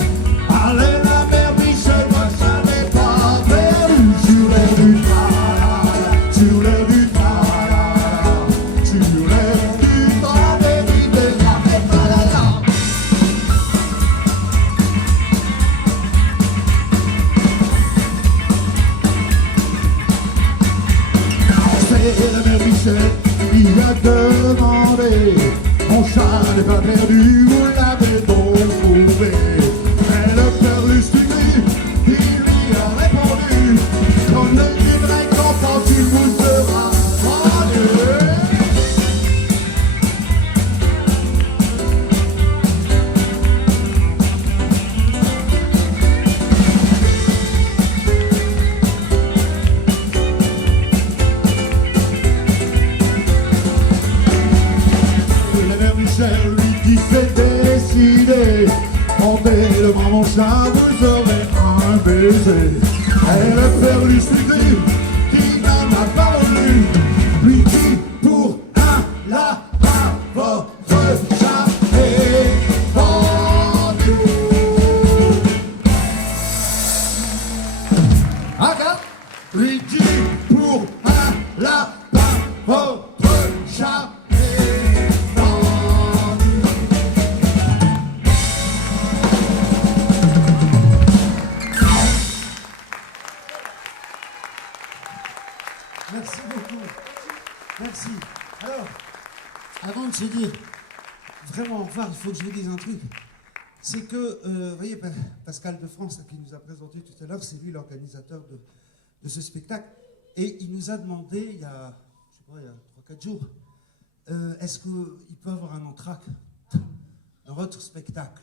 Allez la mère Michel, moi ça n'est pas perdu. Sur l'air du tralala, sur l'air du tralala, sur l'air du tralala, des tralala. C'est la mère Michel qui a demandé. Mon chat n'est pas perdu, vous l'avez donc trouvé. Elle a perdu Stevie, qui lui a répondu. Comme le dit vrai qu'enfant, il vous sera rendu. Et la mère Michel, lui qui s'est décidé, montez devant mon chat, vous aurez un baiser. Elle a perdu Stevie, qui n'en a pas voulu. Lui qui, pour un lapin, votre chat est vendu. Aga! Lui qui, pour un lapin, votre chat est vendu. Merci beaucoup. Merci. Alors, avant de se dire vraiment au revoir, il faut que je vous dise un truc. C'est que, vous voyez, Pascal de France, qui nous a présenté tout à l'heure, c'est lui l'organisateur de ce spectacle. Et il nous a demandé, il y a, je sais pas, il y a 3-4 jours, est-ce qu'il peut avoir un entracte dans votre spectacle?